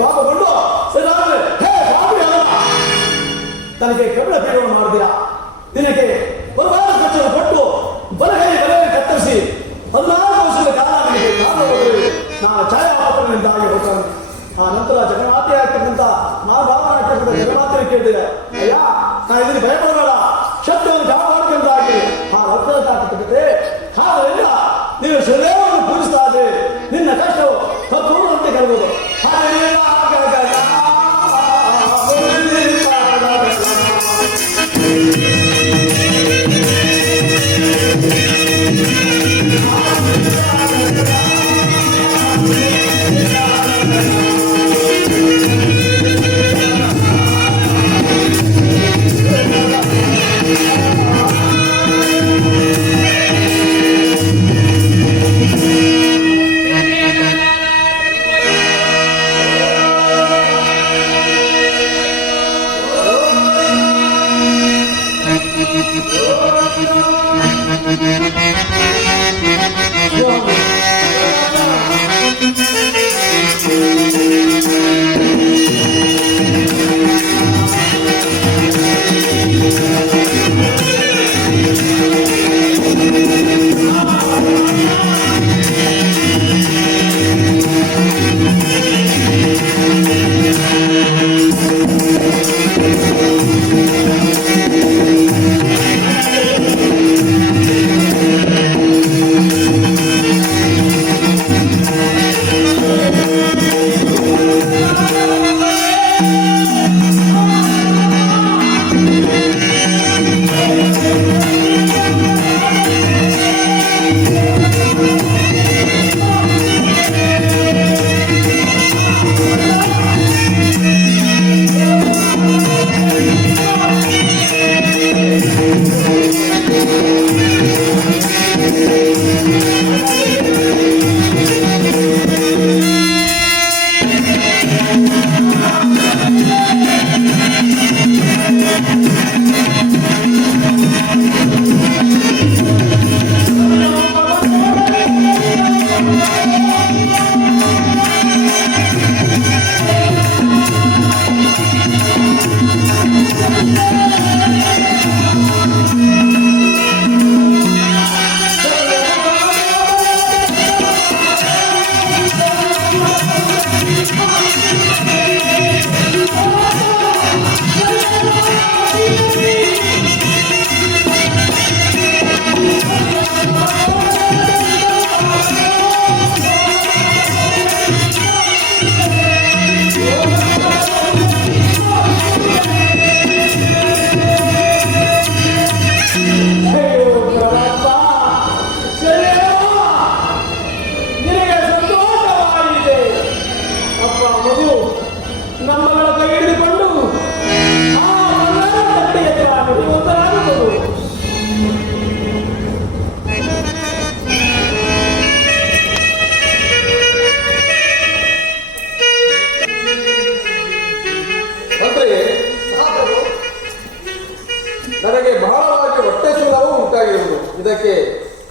ಪಾಪಗೊಂಡು ಶ್ರೀರಾಮನೇ, ಹೇ ಸ್ವಾಮಿ ಅಲ್ಲ, ತನಗೆ ಕಬ್ಬಿಣ ಪೀಠವನ್ನು ಮಾಡಿದಿರಾ, ನಿನಗೆ ಬಲವಾದ ಖರ್ಚನ್ನು ಕೊಟ್ಟು ಬಲಗೈ ಕತ್ತರಿಸಿ 14 ವರ್ಷದ ಕಾಲ ನನಗೆ ನಾನು ಛಾಯಾಪಾತ್ರನಿಂದಾಗಿ ಹೋಗ್ತಾನೆ. ಆ ನಂತರ ಜಗನ್ನಾಥೆ ಆಗ್ತಕ್ಕಂಥ ಮಹಾಭಾವನ ಆಗ್ತಕ್ಕಂಥ ಜಗನ್ನಾಥನ ಕೇಳಿದೆ, ಅಯ್ಯ ನಾನು ಇದನ್ನು ಭಯಪಡಬೇಡ, ಶಬ್ದವನ್ನು ಕಾಪಾಡ್ಕೊಂಡಾಗಿ ಆ ರಕ್ತದ ಆಗ್ತಕ್ಕಂತೆ. ಆದ್ದರಿಂದ ನೀನು ಶ್ರೀದೇವವನ್ನು ಪೂಜಿಸ್ತಾ ಇದ್ರೆ ನಿನ್ನ ಕಷ್ಟವು ತಪ್ಪು ಅಂತ ಕೇಳ್ಬೋದು.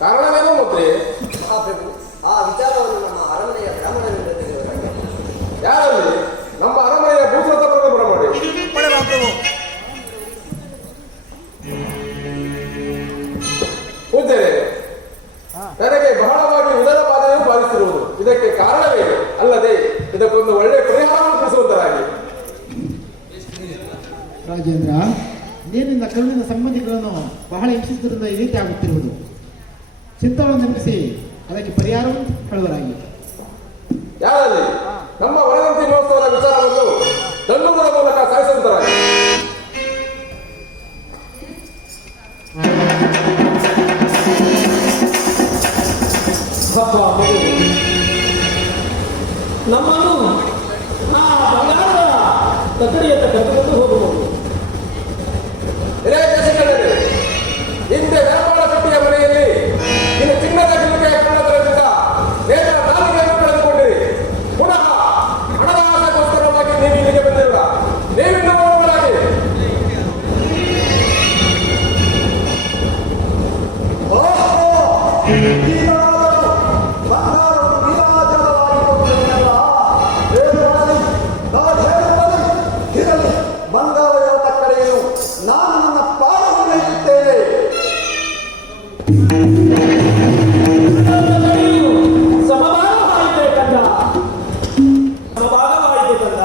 ಕಾರಣವೇನೋ ಮಂತ್ರಿ? ಮಹಾಪ್ರಭು, ಆ ವಿಚಾರವನ್ನು ನಮ್ಮ ಅರಮನೆಯ ಬ್ರಾಹ್ಮಣರಿಂದ ತಿಳಿಯುವರಾಗಿ. ಯಾರಲ್ಲಿ? ನಮ್ಮ ಅರಮನೆಯ ಭೂಸ್ವತ ಬರಮಾಡಿ. ಪೂಜ್ಯರೇ, ನನಗೆ ಬಹಳವಾಗಿ ಉದರ ಬಾಧೆಯನ್ನು ಬಾಧಿಸಿರುವುದು ಇದಕ್ಕೆ ಕಾರಣವೇ ಅಲ್ಲದೆ ಇದಕ್ಕೊಂದು ಒಳ್ಳೆಯ ಪರಿಹಾರವನ್ನು ತಿಳಿಸುವಂತರಾಗಿ. ರಾಜೇಂದ್ರ, ನೀನಿಂದ ಕರುಣಿನ ಸಂಬಂಧಿಗಳನ್ನು ಬಹಳ ಹಿಂಸಿಸುವುದರಿಂದ ಈ ರೀತಿ ಆಗುತ್ತಿರುವುದು. ಚಿತ್ತವನ್ನು ನೆನಪಿಸಿ ಅದಕ್ಕೆ ಪರಿಹಾರವನ್ನು ಹೇಳುವರಾಗಿ. ಯಾರಲ್ಲಿ? ನಮ್ಮ ವರದಂತಿ ಮಹೋತ್ಸವದ ವಿಚಾರವನ್ನು ತಳ್ಳುವುದರ ಮೂಲಕ ಸಾಯಿಸುವಂತರಾಗಿ. ನಮ್ಮನ್ನು ಆ ಬಂಗಾರದ ಕತ್ತಡಿಯತ್ತ ಕರೆದುಕೊಂಡು ಹೋಗಬಹುದು. ಹಿಂದೆ ವ್ಯಾಪಾರ ಶೆಟ್ಟಿಯ ಮನೆಯಲ್ಲಿ ಇನ್ನು ಚಿನ್ನದ ಗಿರಿಕೆಯ ಕಾರಣದಿಂದ ನೇತ್ರ ನಾಲಿಗೆಯನ್ನು ಕಳೆದುಕೊಂಡಿರಿ. ಪುನಃ ಹಣದ ಆಸೆಗೋಸ್ಕರವಾಗಿ ನೀವು ಇಲ್ಲಿಗೆ ಬಂದಿರುವ ನೀವಿನ್ನು ಹೋಗುವರಾಗಿ. ಬಂಗಾರದ ಕಡೆಯನ್ನು ನಾನು ನನ್ನ ಪಾದವನ್ನು ಇಡುತ್ತೇನೆ. ಸಮಭಾಗವಾಯಿತೆ ಕಂದ, ಸಮಭಾಗವಾಯಿತೆ ಕಂದ.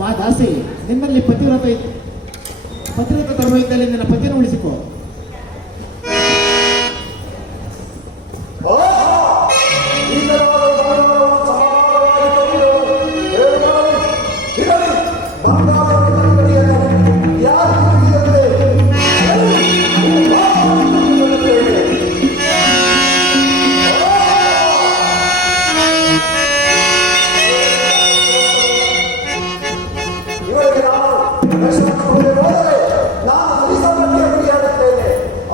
ಮಾ ದಾಸಿ, ನಿನ್ನಲ್ಲಿ ಪತಿವ್ರತ ಧರ್ಮ ಇದ್ದಲ್ಲಿ ನಿನ್ನ ಪತಿಯನ್ನು ಉಳಿಸಿಕೊ.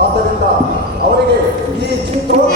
ಆದ್ದರಿಂದ ಅವರಿಗೆ ಈ ಚಿಂತನೆ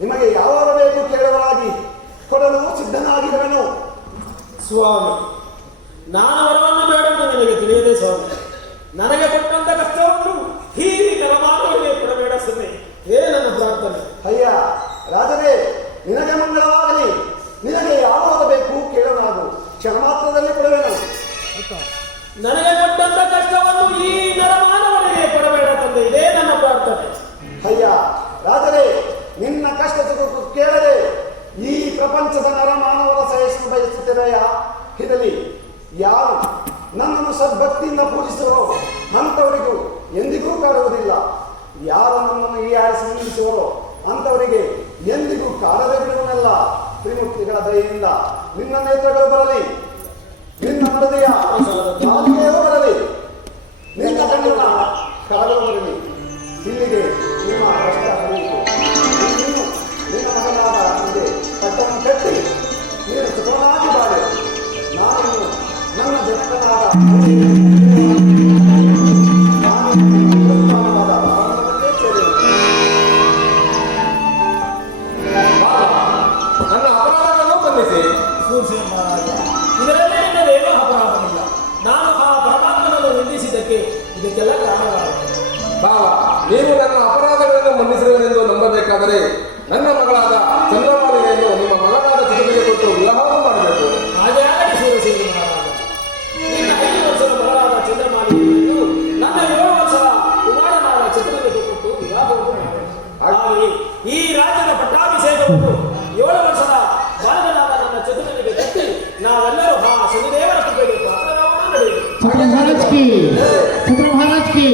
ನಿಮಗೆ ಯಾವಾಗ ಬೇಕು ಕೇಳುವರಾಗಿ ಕೊಡಲು ಸಿದ್ಧನಾಗಿರುವೆನು. ಸ್ವಾಮಿ, ನಾನು ವರವನ್ನು ಬೇಡಂತ ನಿನಗೆ ತಿಳಿಯದೆ ಸ್ವಾಮಿ. ನನಗೆ ಕೊಟ್ಟಂತ ಕಷ್ಟವನ್ನು ಹೀರಿ ತಲೆಮಾರುಗಳಿಗೆ ಕೊಡಬೇಡ ಸ್ವಾಮಿ. ನನ್ನ ಪ್ರಾರ್ಥನೆ. ಅಯ್ಯ ರಾಜನೇ, ನಿನಗೆ ಮಂಗಳವಾಗಲಿ. ನಿನಗೆ ಯಾವಾಗ ಬೇಕು ಕೇಳಲಾಗು, ಕ್ಷಣ ಮಾತ್ರದಲ್ಲಿ ಕೊಡುವೆನು. ನನಗೆ ಕೊಟ್ಟಂತ ಕಷ್ಟವನ್ನು ಈ ನರಮಾನವರಿಗೆ ಕೊಡಬೇಡ ತಂದೆ, ಇದೇ ನನ್ನ ಪ್ರಾರ್ಥನೆ. ಅಯ್ಯ ರಾಜನೇ, ನಿನ್ನ ಕಷ್ಟ ಸುಖ ಕೇಳದೆ ಈ ಪ್ರಪಂಚದ ನರಮಾನವರ ಸಹಿಸಲು ಬಯಸುತ್ತೇನೆಯ. ಇದರಲ್ಲಿ ಯಾರು ನನ್ನನ್ನು ಸದ್ಭಕ್ತಿಯಿಂದ ಪೂಜಿಸುವರೋ ಅಂಥವರಿಗೂ ಎಂದಿಗೂ ಕಾಡುವುದಿಲ್ಲ. ಯಾರು ನನ್ನನ್ನು ಈ ಆಡಿಸಿ ನಿಲ್ಲಿಸುವರೋ ಅಂಥವರಿಗೆ ಎಂದಿಗೂ ಕಾಡದೆ ಬಿಡುವನಲ್ಲ. ತ್ರಿಮೂರ್ತಿಗಳ ದಯೆಯಿಂದ ನಿನ್ನ ನೇತ್ರಗಳು ಬರಲಿ, ನಿನ್ನ ಹೃದಯ ನಾಲಿಗೆಯೂ ಬರಲಿ, ನಿನ್ನ ಕಣ್ಣಿನ ಕರಗಳು ಬರಲಿ. ಇಲ್ಲಿಗೆ ನಿಮ್ಮ ಕಷ್ಟ ಹರಿಯಿತು. ನಿನ್ನ ಮಗನಾದ ಮುಂದೆ ಕಟ್ಟನ್ನು ಕಟ್ಟಿ ನೀನು ಸುಖವಾಗಿ ಬಾಳೆ. ನಾನು ನನ್ನ ಜನಕನಾದ ನಾನು ಭಾರತದಲ್ಲೇ ಸೇರಿದೆ. ಕ್ಷಮಿಸಿ. ಸೂರ್ಯಸೇನ ಮಹಾರಾಜ, ಇದರಲ್ಲಿ ನಿನ್ನದೇನೂ ಅಪರಾಧವಿಲ್ಲ. ನಾನು ಆ ಪರಮಾತ್ಮನನ್ನು ನಿಂದಿಸಿದ್ದಕ್ಕೆ ಇದಕ್ಕೆಲ್ಲ ಕಾರಣವಾಗಿದೆ. ಭಾವ, ನೀವು ನನ್ನ ಅಪರಾಧಗಳನ್ನು ಮನ್ನಿಸಿರುವನೆಂದು ನಂಬಬೇಕಾದರೆ ನನ್ನ ಮಗಳಾದ ಚಂದ್ರಮಾಲಿನಿಯನ್ನು ನಿಮ್ಮ ಮಗನಾದ ಚಿತ್ರನಿಗೆ ಕೊಟ್ಟು ವಿವಾಹವನ್ನು ಮಾಡಬೇಕು. ಹಾಗೆ ಆಗಲಿ ಸೂರ್ಯಸೇನ ಮಹಾರಾಜ. ನಿನ್ನ 5 ವರ್ಷದ ಮಗಳಾದ ಚಂದ್ರಮಾಲಿನಿಯನ್ನು ನನ್ನ 7 ವರ್ಷದ ಕುಮಾರನಾದ ಚಿತ್ರನಿಗೆ ಕೊಟ್ಟು ವಿವಾಹವನ್ನು ಮಾಡಬೇಕು. ಹಾಗೆಯೇ ಈ ರಾಜ್ಯದ ಪಟ್ಟಾಭಿಷೇಕವನ್ನು 7 ವರ್ಷದ ಬಾಲಕನಾದ ನನ್ನ ಚತುರನಿಗೆ ಕಟ್ಟಿ ನಾವೆಲ್ಲರೂ ಆ ಶನಿದೇವರ ಕೃಪೆಗೆ ಪಾತ್ರರಾಗೋಣ ನಡೆಯುವುದು. छत्र महाराज की